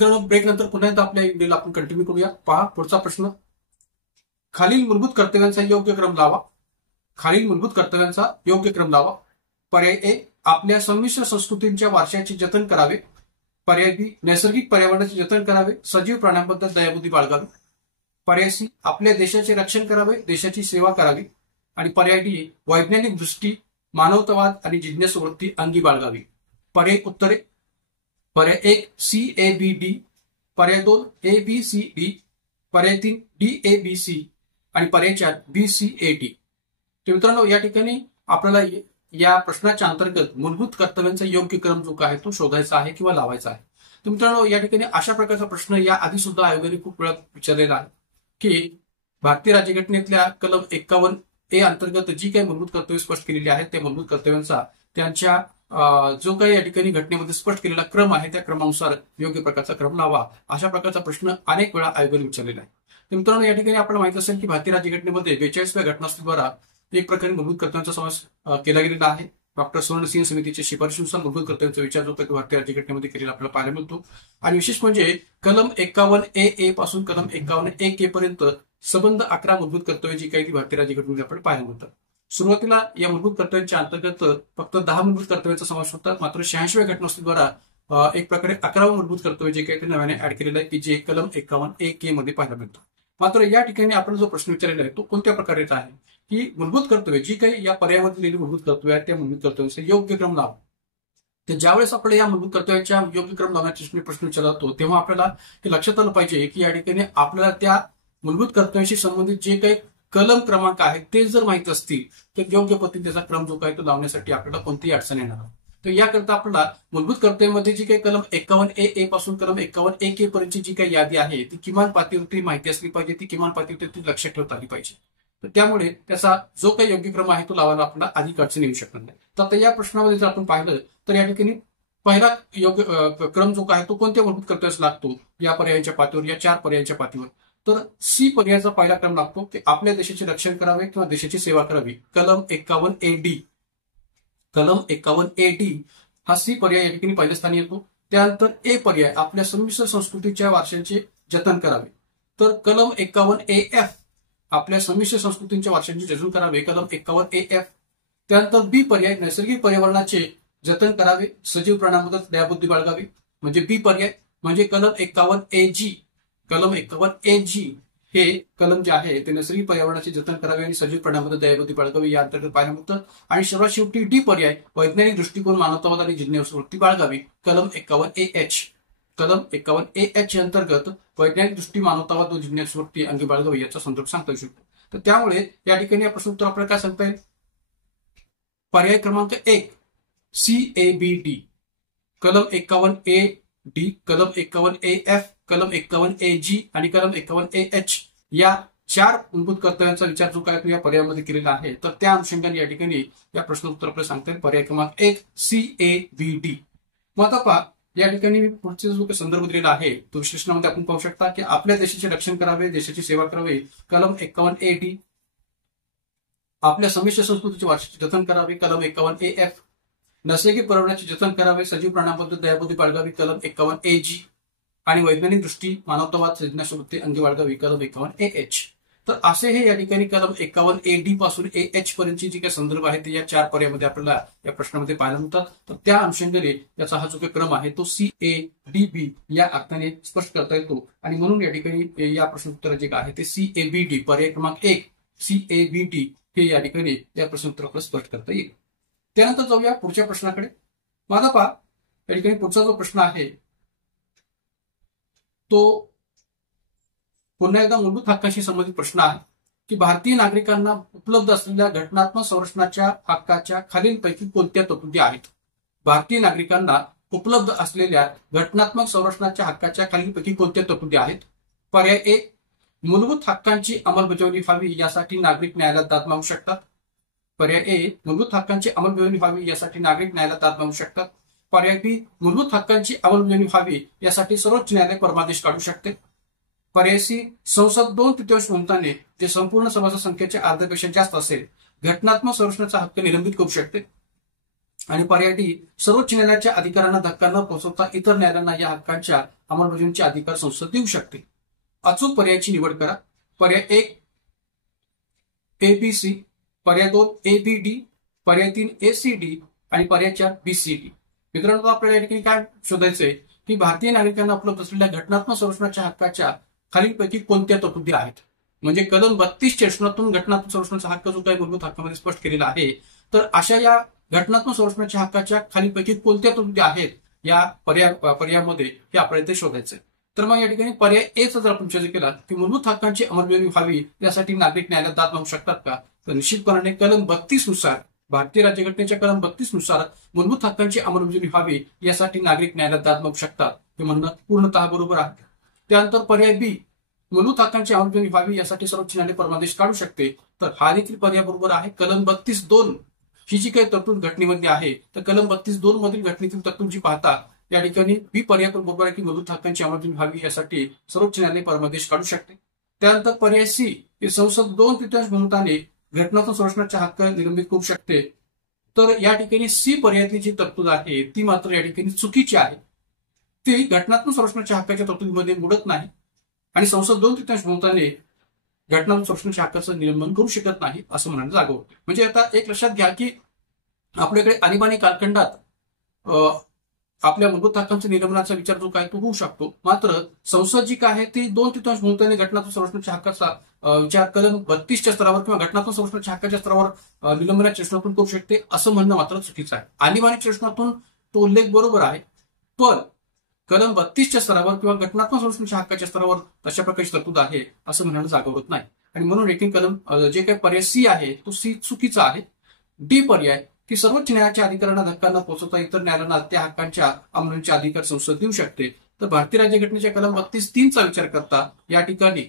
मित्रांनो, ब्रेक नंतर पुन्हा एकदा आपल्या व्हिडिओला आपण कंटिन्यू करूया. पहा पुढचा प्रश्न. खालील मूलभूत कर्तव्यांचा योग्य क्रम लावा. खालील मूलभूत कर्तव्यांचा योग्य क्रम लावा. पर्याय ए, आपल्या संमिश्र संस्कृतींच्या वारशाचे जतन करावे. पर्याय बी, नैसर्गिक पर्यावरणाचे जतन करावे, सजीव प्राण्यांबद्दल दयाबुद्धी बाळगावी. पर्याय सी, आपल्या देशाचे रक्षण करावे, देशाची सेवा करावी. आणि पर्याय डी, वैज्ञानिक दृष्टी, मानवतावाद आणि जिज्ञासू वृत्ती अंगी बाळगावी. पर्याय उत्तरे. पर्याय 1 सी ए बी डी, पर्याय 2 ए बी सी डी, पर्याय 3 डी ए बी सी आणि पर्याय 4 बी सी ए डी. तर मित्रांनो, या ठिकाणी आपल्याला या प्रश्नाच्या अंतर्गत मूलभूत कर्तव्यांचा योग्य क्रम जो आहे तो शोधायचा आहे किंवा लावायचा आहे. तर मित्रांनो, या ठिकाणी अशा प्रकारचा प्रश्न या आधी सुद्धा आयोगाने खूप वेळा विचारलेला आहे की भारतीय राज्यघटनेतल्या कलम 51A अंतर्गत जी काही मूलभूत कर्तव्य स्पष्ट केलेली आहेत त्या मूलभूत कर्तव्यांचा त्यांच्या जो काही या ठिकाणी घटनेमध्ये स्पष्ट केलेला क्रम आहे त्या क्रमानुसार योग्य प्रकारचा क्रम लावा, अशा प्रकारचा प्रश्न अनेक वेळा आयोगाने विचारलेला आहे. तर मित्रांनो, या ठिकाणी आपल्याला माहित असेल की भारतीय राज्यघटनेमध्ये 42व्या घटनास्थळद्वारा एक प्रकारे मूलभूत कर्तव्यांचा समावेश केला गेलेला आहे. डॉक्टर सुवर्ण समितीच्या शिफारशीनुसार मूलभूत कर्तव्यांचा विचार जो काही भारतीय राज्यघटनेमध्ये केलेला आपल्याला पाहायला मिळतो. आणि विशेष म्हणजे कलम 51A पासून कलम 51A पर्यंत सबंध 11 मूलभूत कर्तव्य जी काही ती भारतीय राज्यघटनेमध्ये आपल्याला पाहायला मिळतात. सुरुवातीला या मूलभूत कर्तव्यांच्या अंतर्गत फक्त 10 मूलभूत कर्तव्यांचा समावेश होता. मात्र 86व्या घटनास्थळद्वारा एक प्रकारे 11 मूलभूत कर्तव्य जे काही ते नव्याने ऍड केलेलं आहे की जे कलम 51A मध्ये पाहायला मिळतं. मात्र या ठिकाणी आपण जो प्रश्न विचारलेला आहे तो कोणत्या प्रकारे आहे की मूलभूत कर्तव्य जी काही या पर्यायामध्ये दिलेली मूलभूत कर्तव्य आहेत त्या मूलभूत कर्तव्यांचा योग्य क्रम लावा. तर ज्यावेळेस आपल्याला या मूलभूत कर्तव्याच्या योग्य क्रम लावण्याचा प्रश्न विचारला जातो तेव्हा आपल्याला हे लक्षात आलं पाहिजे की या ठिकाणी आपल्याला त्या मूलभूत कर्तव्याशी संबंधित जे काही कलम क्रमांक आहेत ते जर माहित असतील तर योग्य पद्धतीने त्याचा क्रम जो काही तो लावण्यासाठी आपल्याला कोणतीही अडचण येणार नाही. तर याकरता आपल्याला मूलभूत कर्तव्यामध्ये जी काही कलम 51A पासून कलम 51A पर्यंतची जी काही यादी आहे ती किमान पातळीवरती माहिती असली पाहिजे, ती किमान पातळीवरती लक्षात ठेवता आली पाहिजे. तर त्यामुळे त्याचा जो काही योग्य क्रम आहे तो लावायला आपल्याला अधिक अडचण येऊ शकणार नाही. तर आता या प्रश्नामध्ये जर आपण पाहिलं तर या ठिकाणी पहिला योग्य क्रम जो आहे तो कोणत्या मूलभूत कर्तव्यास लागतो या पर्यायांच्या पातळीवर, या 4 पर्यायांच्या पातळीवर. तर सी पर्यायाचा पहिला क्रम लागतो की आपल्या देशाचे रक्षण करावे किंवा देशाची सेवा करावी. कलम 51AD, कलम 51AD हा सी पर्याय या ठिकाणी पहिल्या स्थानी येतो. त्यानंतर ए पर्याय, आपल्या संमिश्र संस्कृतीच्या वारशाचे जतन करावे. तर कलम 51AF, आपल्या संमिश्र संस्कृतींच्या वारशाचे जतन करावे, कलम 51AF. त्यानंतर बी पर्याय, नैसर्गिक पर्यावरणाचे जतन करावे, सजीव प्राण्यांबद्दल दयाबुद्धी बाळगावी, म्हणजे बी पर्याय. म्हणजे कलम 51AG, कलम 51AG हे कलम जे आहे ते नैसर्गिक पर्यावरणाचे जतन करावे आणि सजीव प्राण्यांबद्दल दयाबुद्धी बाळगावी या अंतर्गत पाहायला मिळतं. आणि सर्वात शेवटी डी पर्याय, वैज्ञानिक दृष्टिकोन, मानवतावाद आणि जिज्ञासू वृत्ती बाळगावी, कलम 51AH. कलम 51AH अंतर्गत वैज्ञानिक दृष्टी, मानवतावाद व जिज्ञासू वृत्ती अंगी बाळगावी याचा संदर्भ सांगता येऊ शकतो. तर त्यामुळे या ठिकाणी या प्रश्न उत्तर आपल्याला काय सांगता येईल? पर्याय क्रमांक 1 CABD, कलम 51AD, कलम 51AF, कलम 51AG आणि कलम 51AH या 4 मूलभूत कर्तव्यांचा विचार जो काय तो या पर्यायामध्ये केलेला आहे. तर त्या अनुषंगाने या ठिकाणी या प्रश्न उत्तर आपल्याला सांगता येईल पर्याय क्रमांक 1 CABD. मग आता पहा या ठिकाणी पुढचे जो काही संदर्भ दिलेला आहे तो विश्लेषणामध्ये आपण पाहू शकता की आपल्या देशाचे रक्षण करावे, देशाची सेवा करावी, कलम 51AD. आपल्या संमिश्र संस्कृतीचे वारशाचे जतन करावे, कलम 51AF. नैसर्गिक पर्यावरणाचे जतन करावे, सजीव प्राण्यांबद्दल दयाबुद्धी बाळगावी, कलम 51AG. आणि वैज्ञानिक दृष्टी, मानवतावाद, जिज्ञासू वृत्ती अंगी बाळगावी, कलम 51AH. तर असे हे या ठिकाणी कलम 51AD पासून AH पर्यंतची जी काही संदर्भ आहे ते या 4 पर्यायामध्ये आपल्याला या प्रश्नामध्ये पाहायला मिळतात. तर त्या अनुषंगाने याचा हा जो काही क्रम आहे तो CADB या अर्थाने स्पष्ट करता येतो. आणि म्हणून या ठिकाणी या प्रश्न उत्तर जे आहे ते CABD पर्याय क्रमांक 1 CABD हे या ठिकाणी या प्रश्न उत्तर आपल्याला स्पष्ट करता येईल. त्यानंतर जाऊया पुढच्या प्रश्नाकडे. माझा पहा या ठिकाणी पुढचा जो प्रश्न आहे तो पुन्हा एकदा मूलभूत हक्कांशी संबंधित प्रश्न आहे की भारतीय नागरिकांना उपलब्ध असलेल्या घटनात्मक संरक्षणाच्या हक्काच्या खालीलपैकी कोणत्या तरतुदी आहेत? भारतीय नागरिकांना उपलब्ध असलेल्या घटनात्मक संरक्षणाच्या हक्काच्या खालीलपैकी कोणत्या तरतुदी आहेत? पर्याय ए, मूलभूत हक्कांची अंमलबजावणी व्हावी यासाठी नागरिक न्यायालयात दाद मागू शकतात. पर्याय ए, मूलभूत हक्कांची अंमलबजावणी व्हावी यासाठी नागरिक न्यायालयात दाद मागू शकतात. पर्याय बी, मूलभूत हक्कांची अंमलबजावणी व्हावी यासाठी सर्वोच्च न्यायालय परमादेश काढू शकते. पर्याय सी, संसद 2/3 बहुमताने ते संपूर्ण सभासद संख्येच्या अर्ध्यापेक्षा जास्त असेल घटनात्मक संरक्षणाचा हक्क निलंबित करू शकते. आणि पर्याय डी, सर्वोच्च न्यायालयाच्या अधिकारांना धक्का न पोहोचवता इतर न्यायालयांना या हक्कांच्या अंमलबजावणीचे अधिकार संसद देऊ शकते. अचूक पर्यायाची निवड करा. पर्याय 1 ABC, पर्याय 2 ABD, पर्याय 3 ACD आणि पर्याय 4 BCD. मित्रांनो, आपल्याला या ठिकाणी काय शोधायचंय की भारतीय नागरिकांना उपलब्ध असलेल्या घटनात्मक संरक्षणाच्या हक्काच्या खालीलपैकी कोणत्या तरतुदी आहेत. म्हणजे कलम 32 च्या घटनात्मक संरक्षणाचा हक्क जो काही मूलभूत हक्कामध्ये स्पष्ट केलेला आहे, तर अशा या घटनात्मक संरक्षणाच्या हक्काच्या खालीलपैकी कोणत्या तरतुदी आहेत या पर्यायामध्ये हे आपल्याला ते शोधायचंय. तर मग या ठिकाणी पर्याय ए चा जर आपण विचार केला की मूलभूत हक्कांची अंमलबजावणी व्हावी यासाठी नागरिक न्यायालयात दाद मागू शकतात का, तर निश्चितपणाने कलम 32 नुसार, भारतीय राज्यघटनेच्या कलम 32 नुसार मूलभूत हक्कांची अंमलबजावणी व्हावी यासाठी नागरिक न्यायालयात दाद मागू शकतात. हे म्हणणं पूर्णतः बरोबर आहे. त्यानंतर पर्याय बी, मूलभूत हक्कांची अंमलबजावणी व्हावी यासाठी सर्वोच्च न्यायालय परमादेश काढू शकते, तर हा देखील पर्याय बरोबर आहे. कलम 32(2) ही जी काही तरतूद घटनेमध्ये आहे, तर कलम 32(2) मधील घटनेतील तरतूद जी पाहता या ठिकाणी बी पर्याय पण बरोबर आहे की मूलभूत हक्कांची अंमलबजावणी व्हावी यासाठी सर्वोच्च न्यायालय परमादेश काढू शकते. त्यानंतर पर्याय सी, की संसद 2/3 बहुमताने घटनात्मक संरक्षणाचा हक्क निलंबित करू शकते, तर या ठिकाणी सी पर्यायातली जी तरतूद आहे ती मात्र या ठिकाणी चुकीची आहे. ती घटनात्मक संरक्षणाच्या हक्काच्या तरतुदीमध्ये मोडत नाही आणि संसद 2/3 बहुमताने घटनात्मक संरक्षणाच्या हक्काचं निलंबन करू शकत नाही असं म्हणायला जागा होते. म्हणजे आता एक लक्षात घ्या की आपल्याकडे आणीबाणी कालखंडात आपल्या मूलभूत हक्कांच्या निलंबनाचा विचार जो काय तो होऊ शकतो, मात्र संसद जी काय आहे ती 2/3 बहुमताने घटनात्मक संरक्षणाच्या हक्काचा विचार कलम 32 च्या स्तरावर किंवा घटनात्मक संरक्षणाच्या हक्काच्या स्तरावर निलंबनाच्या प्रश्नातून करू शकते असं म्हणणं मात्र चुकीचं आहे. आणीबाणीच्या प्रश्नातून तो उल्लेख बरोबर आहे, पण कलम 32 च्या स्तरावर किंवा घटनात्मक संरक्षणाच्या हक्काच्या स्तरावर तशा प्रकारची तरतूद आहे असं म्हणायला जागा होत नाही. आणि म्हणून एकूण कलम जे काही पर्याय सी आहे तो सी चुकीचा आहे. डी पर्याय, की सर्वोच्च न्यायालयाच्या अधिकारांना धक्का न पोहोचवता इतर न्यायालयांना त्या हक्कांच्या अंमलबजावणीचे अधिकार संसद देऊ शकते, तर भारतीय राज्यघटनेच्या कलम 32(3) चा विचार करता या ठिकाणी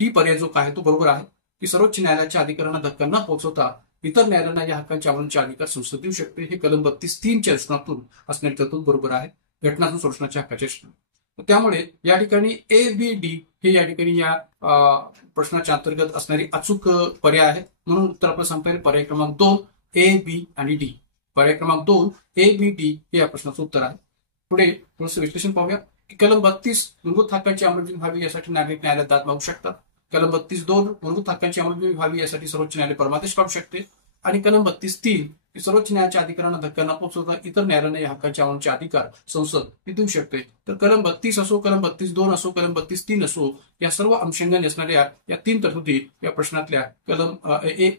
डी पर्याय जो काय तो बरोबर आहे की सर्वोच्च न्यायालयाच्या अधिकारांना धक्का न पोहोचवता इतर न्यायालयांना या हक्कांच्या अंमलबजावणीचे अधिकार संसद देऊ शकते. हे कलम 32(3) च्या रचनातून असणारी तरतूद बरोबर आहे घटनात्मक संरक्षणाच्या हक्काच्या रचना. त्यामुळे या ठिकाणी ABD हे या ठिकाणी या प्रश्नाच्या अंतर्गत असणारी अचूक पर्याय आहेत. म्हणून उत्तर आपल्याला सांगता येईल पर्याय क्रमांक 2 A, B आणि D. पर्याय क्रमांक 2 ABD हे या प्रश्नाचं उत्तर आहे. पुढे थोडंसं विश्लेषण पाहूया की कलम 32 मूलभूत हक्कांची अंमलबजावणी व्हावी यासाठी नागरिक न्यायालयात दाद मागू शकतात. कलम 32(2) मूलभूत हक्कांची अंमलबजावणी व्हावी यासाठी सर्वोच्च न्यायालय परमादेश काढू शकते. आणि कलम 32(3) सर्वोच्च न्यायालयाच्या अधिकारांना धक्का न पोहोचवता इतर न्यायालयांना या हक्कांच्या अंमलबजावणीचे अधिकार संसद देऊ शकते. तर कलम 32 असो, कलम 32(2) असो, कलम 32(3) असो, या सर्व अंशांगाने असणाऱ्या या 3 तरतुदी या प्रश्नातल्या कलम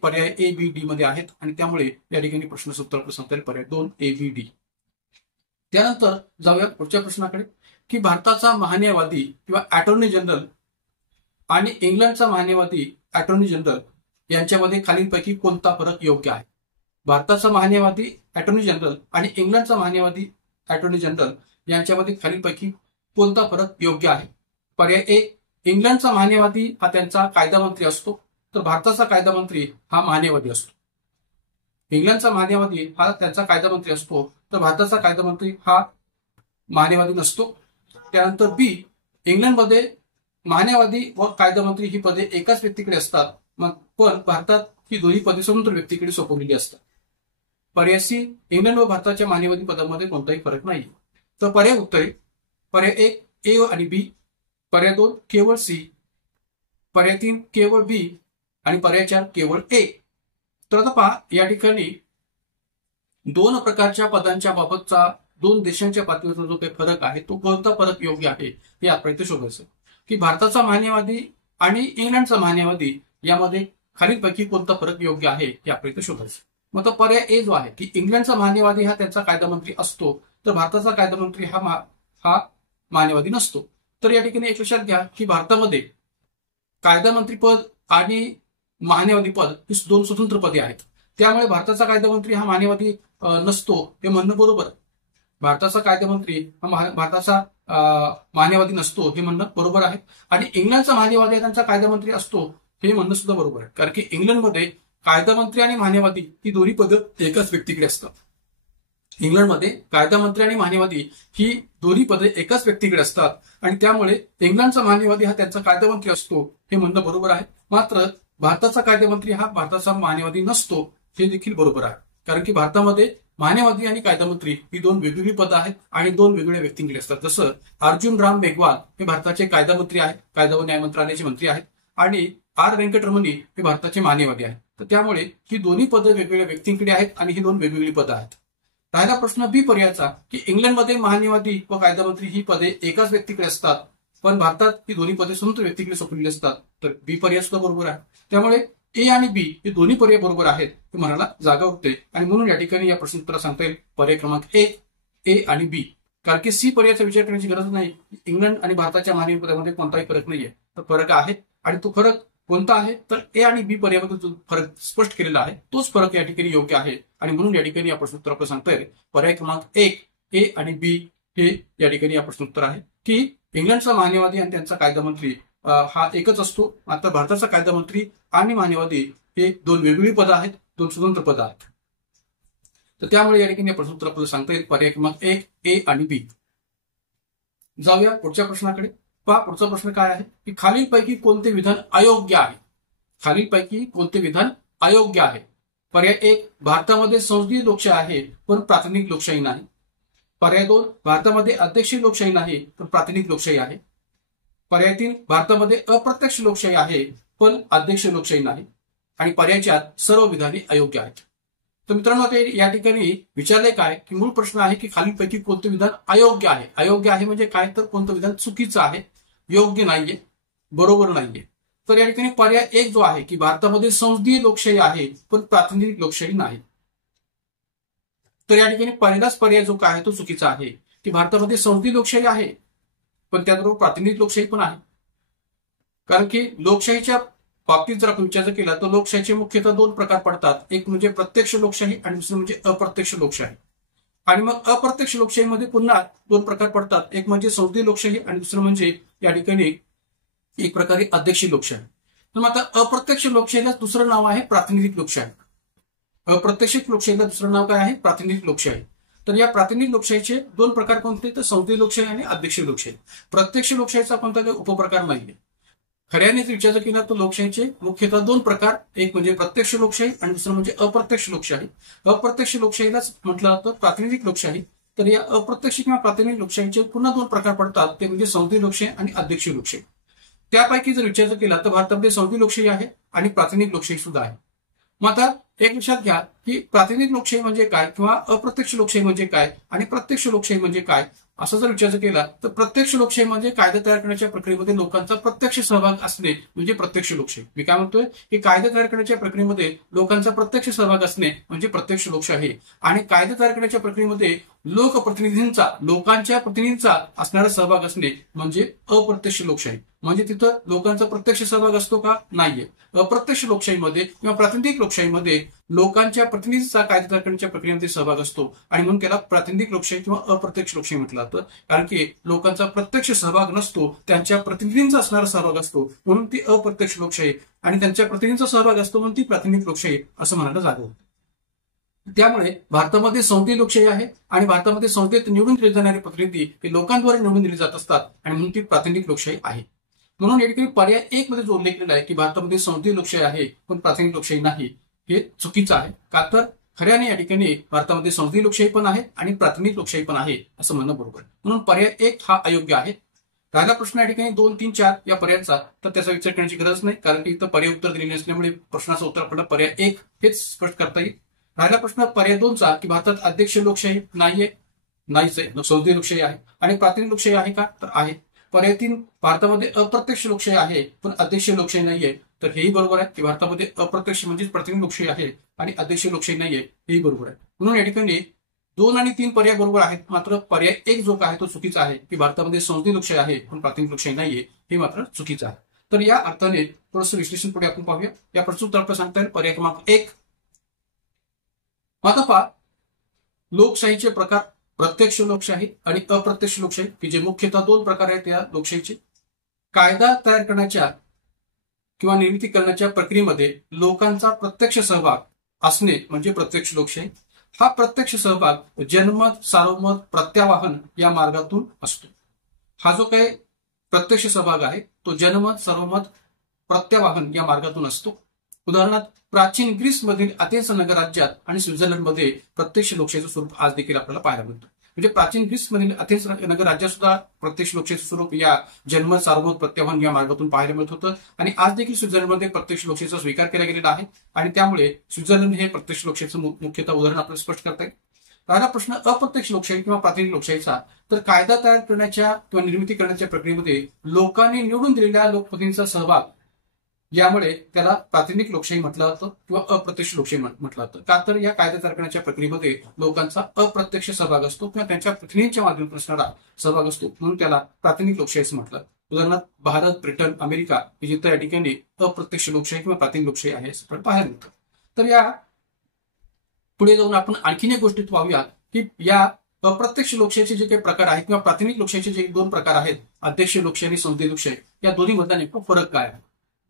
पर्याय ABD मध्ये आहेत आणि त्यामुळे या ठिकाणी प्रश्नाचं उत्तर आपलं सांगता येईल पर्याय 2 ABD. त्यानंतर जाऊया पुढच्या प्रश्नाकडे की भारताचा महान्यायवादी किंवा अटॉर्नी जनरल आणि इंग्लंडचा महान्यायवादी अटॉर्नी जनरल यांच्यामध्ये खालीलपैकी कोणता फरक योग्य आहे. भारताचा महान्यायवादी अटॉर्नी जनरल आणि इंग्लंडचा महान्यायवादी अटॉर्नी जनरल यांच्यामध्ये खालीलपैकी कोणता फरक योग्य आहे. पर्याय ए, इंग्लंडचा महान्यायवादी हा त्यांचा कायदा मंत्री असतो, तर भारताचा कायदा मंत्री हा महान्यायवादी असतो. इंग्लंडचा महान्यायवादी हा त्यांचा कायदा मंत्री असतो, तर भारताचा कायदा मंत्री हा महान्यायवादी नसतो. त्यानंतर बी, इंग्लंडमध्ये महान्यायवादी व कायदा मंत्री ही पदे एकाच व्यक्तीकडे असतात, पण भारतात ही दोन्ही पदे स्वतंत्र व्यक्तीकडे सोपवलेली असतात. पर्याय सी, इंग्लंड व भारताच्या महान्यायवादी पदांमध्ये कोणताही फरक नाही. तर पर्याय उत्तरे पर्याय 1 ए आणि बी, पर्याय 2 केवळ सी, पर्याय 3 केवळ बी आणि पर्याय 4 केवळ ए. तर आता पहा या ठिकाणी 2 प्रकारच्या पदांच्या बाबतचा 2 देशांच्या पातळीवर जो काही फरक आहे तो कोणता फरक योग्य आहे हे आपण इथे शोधायचं की भारताचा महान्यायवादी आणि इंग्लंडचा महान्यायवादी यामध्ये खालीलपैकी कोणता फरक योग्य आहे हे आपण इथे शोधायचं. मग तो पर्याय ए जो आहे की इंग्लंडचा महान्यायवादी हा त्यांचा कायदा मंत्री असतो, तर भारताचा कायदा मंत्री हा महान्यायवादी नसतो. तर या ठिकाणी एक लक्षात घ्या की भारतामध्ये कायदा मंत्री पद आणि महान्यायवादी पद ही 2 स्वतंत्र पदे आहेत. त्यामुळे भारताचा कायदा मंत्री हा महान्यायवादी नसतो हे म्हणणं बरोबर आहे. भारताचा कायदा मंत्री हा भारताचा महान्यायवादी नसतो हे म्हणणं बरोबर आहे. आणि इंग्लंडचा महान्यायवादी हा त्यांचा कायदा मंत्री असतो हे म्हणणं सुद्धा बरोबर आहे. कारण की इंग्लंडमध्ये कायदा मंत्री आणि महान्यायवादी ही दोन्ही पदं एकाच व्यक्तीकडे असतात. इंग्लंडमध्ये कायदा मंत्री आणि महान्यायवादी ही दोन्ही पदे एकाच व्यक्तीकडे असतात आणि त्यामुळे इंग्लंडचा महान्यायवादी हा त्यांचा कायदा मंत्री असतो हे म्हणणं बरोबर आहे. मात्र भारताचा कायदा मंत्री हा भारताचा महान्यायवादी नसतो हे देखील बरोबर आहे. कारण की भारतामध्ये मान्यवादी आणि कायदामंत्री ही दोन वेगवेगळी पदं आहेत आणि दोन वेगवेगळ्या व्यक्तींकडे असतात. जसं अर्जुन राम मेघवाल हे भारताचे कायदामंत्री आहेत, कायदा व न्याय मंत्रालयाचे मंत्री आहेत, आणि आर व्यंकटरमणी हे भारताचे मान्यवादी आहेत. तर त्यामुळे ही दोन्ही पदं वेगवेगळ्या व्यक्तींकडे आहेत आणि ही दोन वेगवेगळी पदं आहेत. राहिला प्रश्न बी पर्यायाचा की इंग्लंडमध्ये महान्यवादी व कायदामंत्री ही पदे एकाच व्यक्तीकडे असतात, पण भारतात ही दोन्ही पदे स्वतंत्र व्यक्तीकडे सोपवलेली असतात. तर बी पर्याय सुद्धा बरोबर आहे. त्यामुळे ए आणि बी हे दोन्ही पर्याय बरोबर आहेत हे म्हणायला जागा उरते आणि म्हणून या ठिकाणी या प्रश्नोत्तरात सांगता येईल पर्याय क्रमांक 1 ए आणि बी. कारण की सी पर्यायाचा विचार करण्याची गरज नाही. इंग्लंड आणि भारताच्या महानियम पदामध्ये कोणताही फरक नाहीये, तर फरक आहे. आणि तो फरक कोणता आहे तर ए आणि बी पर्यायामध्ये जो फरक स्पष्ट केलेला आहे तोच फरक या ठिकाणी योग्य आहे. आणि म्हणून या ठिकाणी या प्रश्नोत्तर आपल्याला सांगता येईल पर्याय क्रमांक 1 ए आणि बी हे या ठिकाणी या प्रश्नोत्तर आहे की इंग्लंडचा महान्यवादी आणि त्यांचा कायदामंत्री हा एकच असतो, मात्र भारताचा कायदामंत्री आणि महान्यवादी हे दोन वेगवेगळी पदं आहेत, दोन स्वतंत्र पदं आहेत. तर त्यामुळे या ठिकाणी प्रश्नोत्तर आपल्याला सांगता येईल पर्याय क्रमांक 1 ए आणि बी. जाऊया पुढच्या प्रश्नाकडे. पहा पुढचा प्रश्न काय आहे की खालीलपैकी कोणते विधान अयोग्य आहे. खालीलपैकी कोणते विधान अयोग्य आहे. पर्याय 1 भारतामध्ये संसदीय लोकशाही आहे पण प्रातिनिधिक लोकशाही नाही. पर्याय 2 भारतामध्ये अध्यक्षीय लोकशाही नाही पण प्रातिनिधिक लोकशाही आहे. पर्याय 3 भारतामध्ये अप्रत्यक्ष लोकशाही आहे पण अध्यक्षीय लोकशाही नाही. आणि पर्याय 4 सर्व विधाने अयोग्य आहेत. तर मित्रांनो आता या ठिकाणी विचारले काय की मूळ प्रश्न आहे की खालीलपैकी कोणते विधान अयोग्य आहे. अयोग्य आहे म्हणजे काय तर कोणतं विधान चुकीचं आहे, योग्य नाहीये, बरोबर नाहीये. तर या ठिकाणी पर्याय 1 जो आहे की भारतामध्ये संसदीय लोकशाही आहे पण प्रातिनिधिक लोकशाही नाही. तर या ठिकाणी पहिलाच पर्याय जो काय आहे तो चुकीचा आहे की भारतामध्ये संसदीय लोकशाही आहे पण त्याबरोबर प्रातिनिधिक लोकशाही पण आहे. कारण की लोकशाहीच्या बाबतीत जर आपण विचार केला तर लोकशाहीचे मुख्यतः दोन प्रकार पडतात. एक म्हणजे प्रत्यक्ष लोकशाही आणि दुसरं म्हणजे अप्रत्यक्ष लोकशाही. आणि मग अप्रत्यक्ष लोकशाहीमध्ये पुन्हा दोन प्रकार पडतात. एक म्हणजे संसदीय लोकशाही आणि दुसरं म्हणजे या ठिकाणी एक प्रकारे अध्यक्षीय लोकशाही. तर मग आता अप्रत्यक्ष लोकशाहीला दुसरं नाव आहे प्रातिनिधिक लोकशाही. अप्रत्यक्ष लोकशाहीला दुसरं नाव काय आहे प्रातिनिधिक लोकशाही. तर या प्रातिनिधिक लोकशाहीचे दोन प्रकार कोणते तर संसदीय लोकशाही आणि अध्यक्षीय लोकशाही. प्रत्यक्ष लोकशाहीचा कोणता काही उपप्रकार नाहीये. खऱ्याने विचार केला तर लोकशाहीचे मुख्यतः दोन प्रकार, एक म्हणजे प्रत्यक्ष लोकशाही आणि दुसरं म्हणजे अप्रत्यक्ष लोकशाही. अप्रत्यक्ष लोकशाहीलाच म्हटलं जातं प्रातिनिधिक लोकशाही. तर या अप्रत्यक्ष किंवा प्रातिनिधिक लोकशाहीचे पुन्हा दोन प्रकार पडतात, ते म्हणजे संसदीय लोकशाही आणि अध्यक्षीय लोकशाही. त्यापैकी जर विचार केला तर भारतामध्ये संसदीय लोकशाही आहे आणि प्रातिनिधिक लोकशाही सुद्धा आहे. मग आता एक लक्षात घ्या की प्रातिनिधिक लोकशाही म्हणजे काय किंवा अप्रत्यक्ष लोकशाही म्हणजे काय आणि प्रत्यक्ष लोकशाही म्हणजे काय असं जर विचार केला तर प्रत्यक्ष लोकशाही म्हणजे कायदा तयार करण्याच्या प्रक्रियेमध्ये लोकांचा प्रत्यक्ष सहभाग असणे म्हणजे प्रत्यक्ष लोकशाही. मी काय म्हणतोय की कायदा तयार करण्याच्या प्रक्रियेमध्ये लोकांचा प्रत्यक्ष सहभाग असणे म्हणजे प्रत्यक्ष लोकशाही. आणि कायदा तयार करण्याच्या प्रक्रियेमध्ये लोकांच्या प्रतिनिधींचा असणारा सहभाग असणे म्हणजे अप्रत्यक्ष लोकशाही. म्हणजे तिथं लोकांचा प्रत्यक्ष सहभाग असतो का नाहीये. अप्रत्यक्ष लोकशाहीमध्ये किंवा प्रातिनिधिक लोकशाहीमध्ये लोकांच्या प्रतिनिधीचा कायदा तयार करण्याच्या प्रक्रियेमध्ये सहभाग असतो आणि म्हणून त्याला प्रातिनिधिक लोकशाही किंवा अप्रत्यक्ष लोकशाही म्हटलं जातं. कारण की लोकांचा प्रत्यक्ष सहभाग नसतो, त्यांच्या प्रतिनिधींचा असणारा सहभाग असतो म्हणून ती अप्रत्यक्ष लोकशाही आणि त्यांच्या प्रतिनिधींचा सहभाग असतो म्हणून ती प्रातिनिधिक लोकशाही असं म्हणायला जागा होतं. त्यामुळे भारतामध्ये संसदीय लोकशाही आहे आणि भारतामध्ये संसदेत निवडून दिले जाणारे प्रतिनिधी हे लोकांद्वारे निवडून दिले जात असतात आणि म्हणून ती प्रातिनिधिक लोकशाही आहे. म्हणून या ठिकाणी पर्याय 1 मध्ये जो उल्लेख केलेला आहे की भारतामध्ये संसदीय लोकशाही आहे पण प्रातिनिधिक लोकशाही नाही हे चुकीचं आहे. का तर खऱ्याने या ठिकाणी भारतामध्ये संसदीय लोकशाही पण आहे आणि प्रातिनिधिक लोकशाही पण आहे असं म्हणणं बरोबर आहे. म्हणून पर्याय 1 हा अयोग्य आहे. राहिला प्रश्न या ठिकाणी 2, 3, 4 या पर्यायांचा, तर त्याचा विचार करण्याची गरज नाही कारण की इथं पर्याय उत्तर दिलेले नसल्यामुळे प्रश्नाचं उत्तर आपल्याला पर्याय 1 हेच स्पष्ट करता येईल. राहिला प्रश्न पर्याय 2चा की भारतात अध्यक्षीय लोकशाही नाहीच आहे, संसदीय लोकशाही आहे. आणि प्रातिनिधिक लोकशाही आहे का तर आहे. पर्याय 3 भारतामध्ये अप्रत्यक्ष लोकशाही आहे पण अध्यक्षीय लोकशाही नाहीये, तर हेही बरोबर आहे की भारतामध्ये अप्रत्यक्ष म्हणजेच प्रातिनिधिक लोकशाही आहे आणि अध्यक्षीय लोकशाही नाहीये, हेही बरोबर आहे. म्हणून या ठिकाणी 2 आणि 3 पर्याय बरोबर आहेत, मात्र पर्याय 1 जो आहे तो चुकीचा आहे की भारतामध्ये संसदीय लोकशाही आहे पण प्रातिनिधिक लोकशाही नाहीये, हे मात्र चुकीचं आहे. तर या अर्थाने थोडंसं विश्लेषण पुढे आपण पाहूया. या प्रश्नोत्तर आपल्याला सांगता येईल पर्याय क्रमांक 1. आता पहा लोकशाहीचे प्रकार प्रत्यक्ष लोकशाही आणि अप्रत्यक्ष लोकशाही की जे मुख्यतः दोन प्रकार आहेत या लोकशाहीचे. कायदा तयार करण्याच्या किंवा निर्मिती करण्याच्या प्रक्रियेमध्ये लोकांचा प्रत्यक्ष सहभाग असणे म्हणजे प्रत्यक्ष लोकशाही. हा प्रत्यक्ष सहभाग जनमत, सार्वमत, प्रत्यावाहन या मार्गातून असतो. हा जो काही प्रत्यक्ष सहभाग आहे तो जनमत, सर्वमत, प्रत्यावाहन या मार्गातून असतो. उदाहरणार्थ प्राचीन ग्रीसमधील अथेन्स नगरराज्यात आणि स्वित्झर्लंडमध्ये प्रत्यक्ष लोकशाहीचं स्वरूप आज देखील आपल्याला पाहायला मिळतं. म्हणजे प्राचीन ग्रीसमधील अथेन्स नगरराज्यात सुद्धा प्रत्यक्ष लोकशाहीचं स्वरूप या जनमत सार्वमत प्रत्याह्वान या मार्गातून पाहायला मिळत होतं. आणि आज देखील स्वित्झर्लंडमध्ये प्रत्यक्ष लोकशाहीचा स्वीकार केला गेलेला आहे आणि त्यामुळे स्वित्झर्लंड हे प्रत्यक्ष लोकशाहीचं मुख्यतः उदाहरण आपल्याला स्पष्ट करता येईल. राहिला प्रश्न अप्रत्यक्ष लोकशाही किंवा प्रातिनिधिक लोकशाहीचा, तर कायदा तयार करण्याच्या किंवा निर्मिती करण्याच्या प्रक्रियेमध्ये लोकांनी निवडून दिलेल्या लोकप्रतिनिधींचा सहभाग, यामुळे त्याला प्रातिनिधिक लोकशाही म्हटलं जातं किंवा अप्रत्यक्ष लोकशाही म्हटलं जातं. का तर या कायदा तयार करण्याच्या प्रक्रियेमध्ये लोकांचा अप्रत्यक्ष सहभाग असतो किंवा त्यांच्या प्रतिनिधींच्या माध्यमातून असणारा सहभाग असतो, म्हणून त्याला प्रातिनिधिक लोकशाही असं म्हटलं. उदाहरणार्थ भारत, ब्रिटन, अमेरिका जिथं या ठिकाणी अप्रत्यक्ष लोकशाही किंवा प्रातिनिधिक लोकशाही आहे असं आपण पाहायला मिळतं. तर या पुढे जाऊन आपण आणखीन एक गोष्टीत पाहूया की या अप्रत्यक्ष लोकशाहीचे जे काही प्रकार आहेत किंवा प्रातिनिधिक लोकशाहीचे जे दोन प्रकार आहेत, अध्यक्ष लोकशाही आणि संसदीय लोकशाही, या दोन्ही मधला नेमका फरक काय आहे.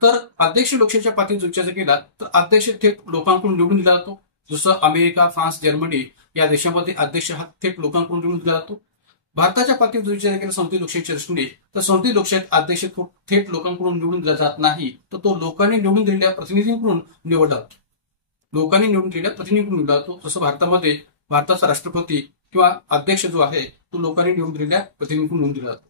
तर अध्यक्ष लोकशाहीच्या पातळीत विचार केला तर अध्यक्ष थेट लोकांकडून निवडून दिला जातो. जसं अमेरिका, फ्रान्स, जर्मनी या देशांमध्ये अध्यक्ष हा थेट लोकांकडून निवडून दिला जातो. भारताच्या पातळीत विचार केला संसदीय लोकशाहीच्या दृष्टीने, तर संसदीय लोकशाहीत अध्यक्ष थेट लोकांकडून निवडून दिला जात नाही, तर तो लोकांनी निवडून दिलेल्या प्रतिनिधींकडून निवडला जातो. लोकांनी निवडून दिलेल्या प्रतिनिधींकडून निवडला जातो. जसं भारतामध्ये भारताचा राष्ट्रपती किंवा अध्यक्ष जो आहे तो लोकांनी निवडून दिलेल्या प्रतिनिधींकडून निवडून दिला जातो.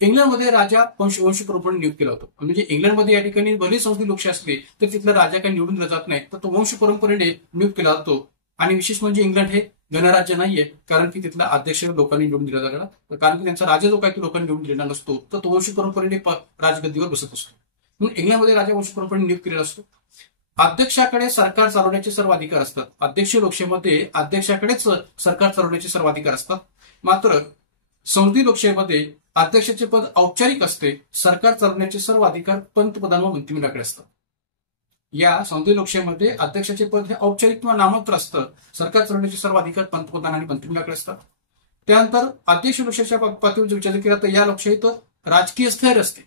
इंग्लंडमध्ये राजा वंश परंपरेने नियुक्त केला होतो. म्हणजे इंग्लंडमध्ये या ठिकाणी भले संसदीय लोकशाही असली तर तिथला राजा काही निवडून दिला जात नाही, तर तो वंश परंपरेने नियुक्त केला जातो. आणि विशेष म्हणजे इंग्लंड हे गणराज्य नाहीये, कारण की तिथला अध्यक्ष लोकांनी निवडून दिला जाणार, कारण की त्यांचा राजा जो काही तो लोकांनी निवडून दिलेला नसतो, तर तो वंश परंपरेने राजगद्दीवर बसत असतो. म्हणून इंग्लंडमध्ये राजा वंश परंपरेने नियुक्त केलेला असतो. अध्यक्षाकडे सरकार चालवण्याचे सर्व अधिकार असतात. अध्यक्ष लोकशाहीमध्ये अध्यक्षाकडेच सरकार चालवण्याचे सर्व अधिकार असतात. मात्र संसदीय लोकशाहीमध्ये अध्यक्षाचे पद औपचारिक असते. सरकार चालवण्याचे सर्व अधिकार पंतप्रधान व मंत्रिमंडळाकडे असतात. या संसदीय लोकशाहीमध्ये अध्यक्षाचे पद हे औपचारिक किंवा नाममात्र असतं. सरकार चालवण्याचे सर्व अधिकार पंतप्रधान आणि मंत्रिमंडळाकडे असतात. त्यानंतर अध्यक्ष लोकशाहीच्या पातळीवर विचार केला तर या लोकशाहीत राजकीय स्थैर्य असते.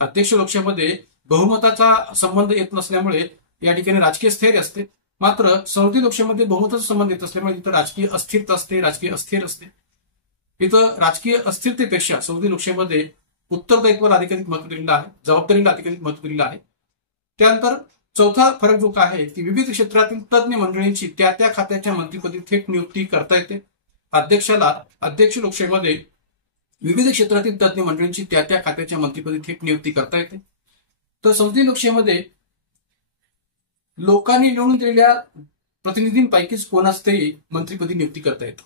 अध्यक्ष लोकशाहीमध्ये बहुमताचा संबंध येत नसल्यामुळे या ठिकाणी राजकीय स्थैर्य असते. मात्र संसदीय लोकशाहीमध्ये बहुमताचा संबंध येत असल्यामुळे तिथं राजकीय अस्थिरता असते, राजकीय अस्थिर असते. इथं राजकीय अस्थिरतेपेक्षा संसदीय लोकशाहीमध्ये उत्तरदायित्वाला अधिकाधिक महत्व दिलेलं आहे, जबाबदारीला अधिकाधिक महत्व दिलेलं आहे. त्यानंतर चौथा फरक जो काय आहे की विविध क्षेत्रातील तज्ञ मंडळींची त्या त्या खात्याच्या मंत्रिपदी थेट नियुक्ती करता येते. अध्यक्षाला अध्यक्ष लोकशाहीमध्ये विविध क्षेत्रातील तज्ञ मंडळींची त्या त्या खात्याच्या मंत्रिपदी थेट नियुक्ती करता येते. तर संसदीय लोकशाहीमध्ये लोकांनी निवडून दिलेल्या प्रतिनिधींपैकीच कोणाच तरी मंत्रिपदी नियुक्ती करता येते.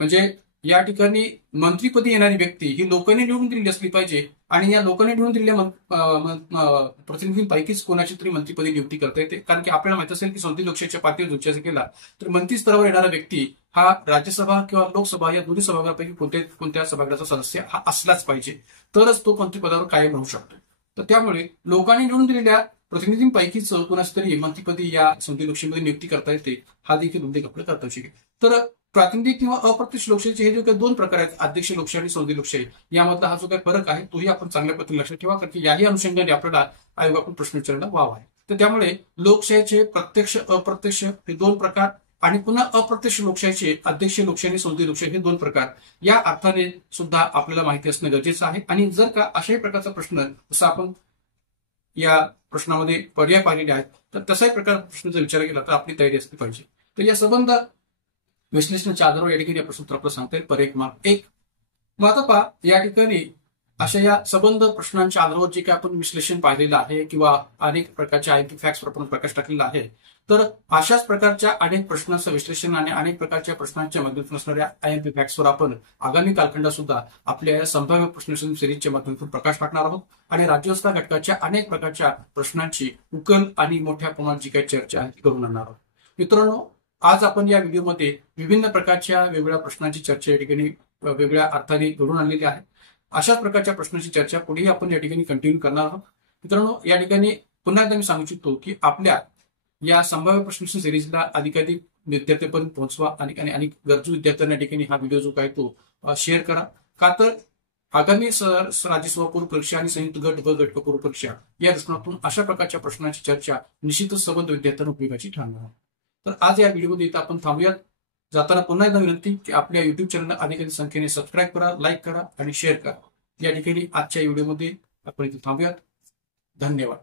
म्हणजे या ठिकाणी मंत्रिपदी येणारी व्यक्ती ही लोकांनी निवडून दिलेली असली पाहिजे आणि या लोकांनी निवडून दिलेल्या प्रतिनिधींपैकीच कोणाची तरी मंत्रिपदी नियुक्ती करता येते. कारण की आपल्याला माहित असेल की संसदीय लोकशाहीच्या पातळीवर विचार केला तर मंत्री स्तरावर येणारा व्यक्ती हा राज्यसभा किंवा लोकसभा या दोन्ही सभागृहापैकी कोणत्या सभागृहाचा सदस्य हा असलाच पाहिजे, तरच तो मंत्रिपदावर कायम राहू शकतो. तर त्यामुळे लोकांनी निवडून दिलेल्या प्रतिनिधींपैकीच कोणाच तरी मंत्रिपदी या संसदीय लोकशाहीमध्ये नियुक्ती करता येते. हा देखील उल्लेख आपल्याला करता येईल. तर प्रातिनिधिक किंवा अप्रत्यक्ष लोकशाहीचे हे जे काही दोन प्रकार आहेत, अध्यक्ष लोकशाही आणि संसदीय लोकशाही, यामधला हा जो काही फरक आहे तोही आपण चांगल्या पद्धतीने लक्षात ठेवा, कारण की याही अनुषंगाने आपल्याला आयोगाकडून प्रश्न विचारायला वाव आहे. तर त्यामुळे लोकशाहीचे प्रत्यक्ष अप्रत्यक्ष हे दोन प्रकार आणि पुन्हा अप्रत्यक्ष लोकशाहीचे अध्यक्ष लोकशाही आणि संसदीय लोकशाही हे दोन प्रकार, या अर्थाने सुद्धा आपल्याला माहिती असणं गरजेचं आहे. आणि जर का अशाही प्रकारचा प्रश्न जसा आपण या प्रश्नामध्ये पर्याय पाहिलेले आहेत तर तसाही प्रकार प्रश्न जर विचार केला तर आपली तयारी असली पाहिजे. तर या संबंध विश्लेषणाच्या आधारावर या ठिकाणी आपण सूत्र आपल्याला सांगता येईल पर्याय मार्क 1. मग आता पहा, या ठिकाणी अशा या संबंध प्रश्नांच्या आधारावर जे काही आपण विश्लेषण पाहिलेलं आहे किंवा अनेक प्रकारच्या आयएमपी फॅक्ट्सवर आपण प्रकाश टाकलेला आहे, तर अशाच प्रकारच्या अनेक प्रश्नांचं विश्लेषण आणि अनेक प्रकारच्या प्रश्नांच्या माध्यमातून असणाऱ्या आयएमपी फॅक्ट्सवर आपण आगामी कालखंडात सुद्धा आपल्या या संभाव्य प्रश्न सिरीजच्या माध्यमातून प्रकाश टाकणार आहोत आणि राज्यव्यवस्था घटकाच्या अनेक प्रकारच्या प्रश्नांची उकल आणि मोठ्या प्रमाणात जी काही चर्चा आहे ती करून आणणार आहोत. मित्रांनो, आज आपण या व्हिडिओमध्ये विभिन्न प्रकारच्या वेगवेगळ्या प्रश्नांची चर्चा या ठिकाणी वेगवेगळ्या अर्थाने घडून आणलेली आहे. अशाच प्रकारच्या प्रश्नांची चर्चा पुढेही आपण या ठिकाणी कंटिन्यू करणार आहोत. मित्रांनो, या ठिकाणी पुन्हा एकदा मी सांगू इच्छितो की आपल्या या संभाव्य प्रश्न सिरीजला अधिकाधिक विद्यार्थ्यांपर्यंत पोहोचवा आणि गरजू विद्यार्थ्यांना ठिकाणी हा व्हिडिओ जो काय तो शेअर करा. का तर आगामी राज्यसभा पूर्व परीक्षा आणि संयुक्त गट व गट पूर्व परीक्षा या दृष्टिकोनातून अशा प्रकारच्या प्रश्नांची चर्चा निश्चितच संबंध विद्यार्थ्यांना उपयोगाची ठरणार. तर आज या व्हिडिओमध्ये इथं आपण थांबूयात. जाताना पुन्हा एकदा विनंती की आपल्या युट्यूब चॅनलला अधिक संख्येने सबस्क्राईब करा, लाईक करा आणि शेअर करा. या ठिकाणी आजच्या व्हिडिओमध्ये आपण इथे थांबूयात. धन्यवाद.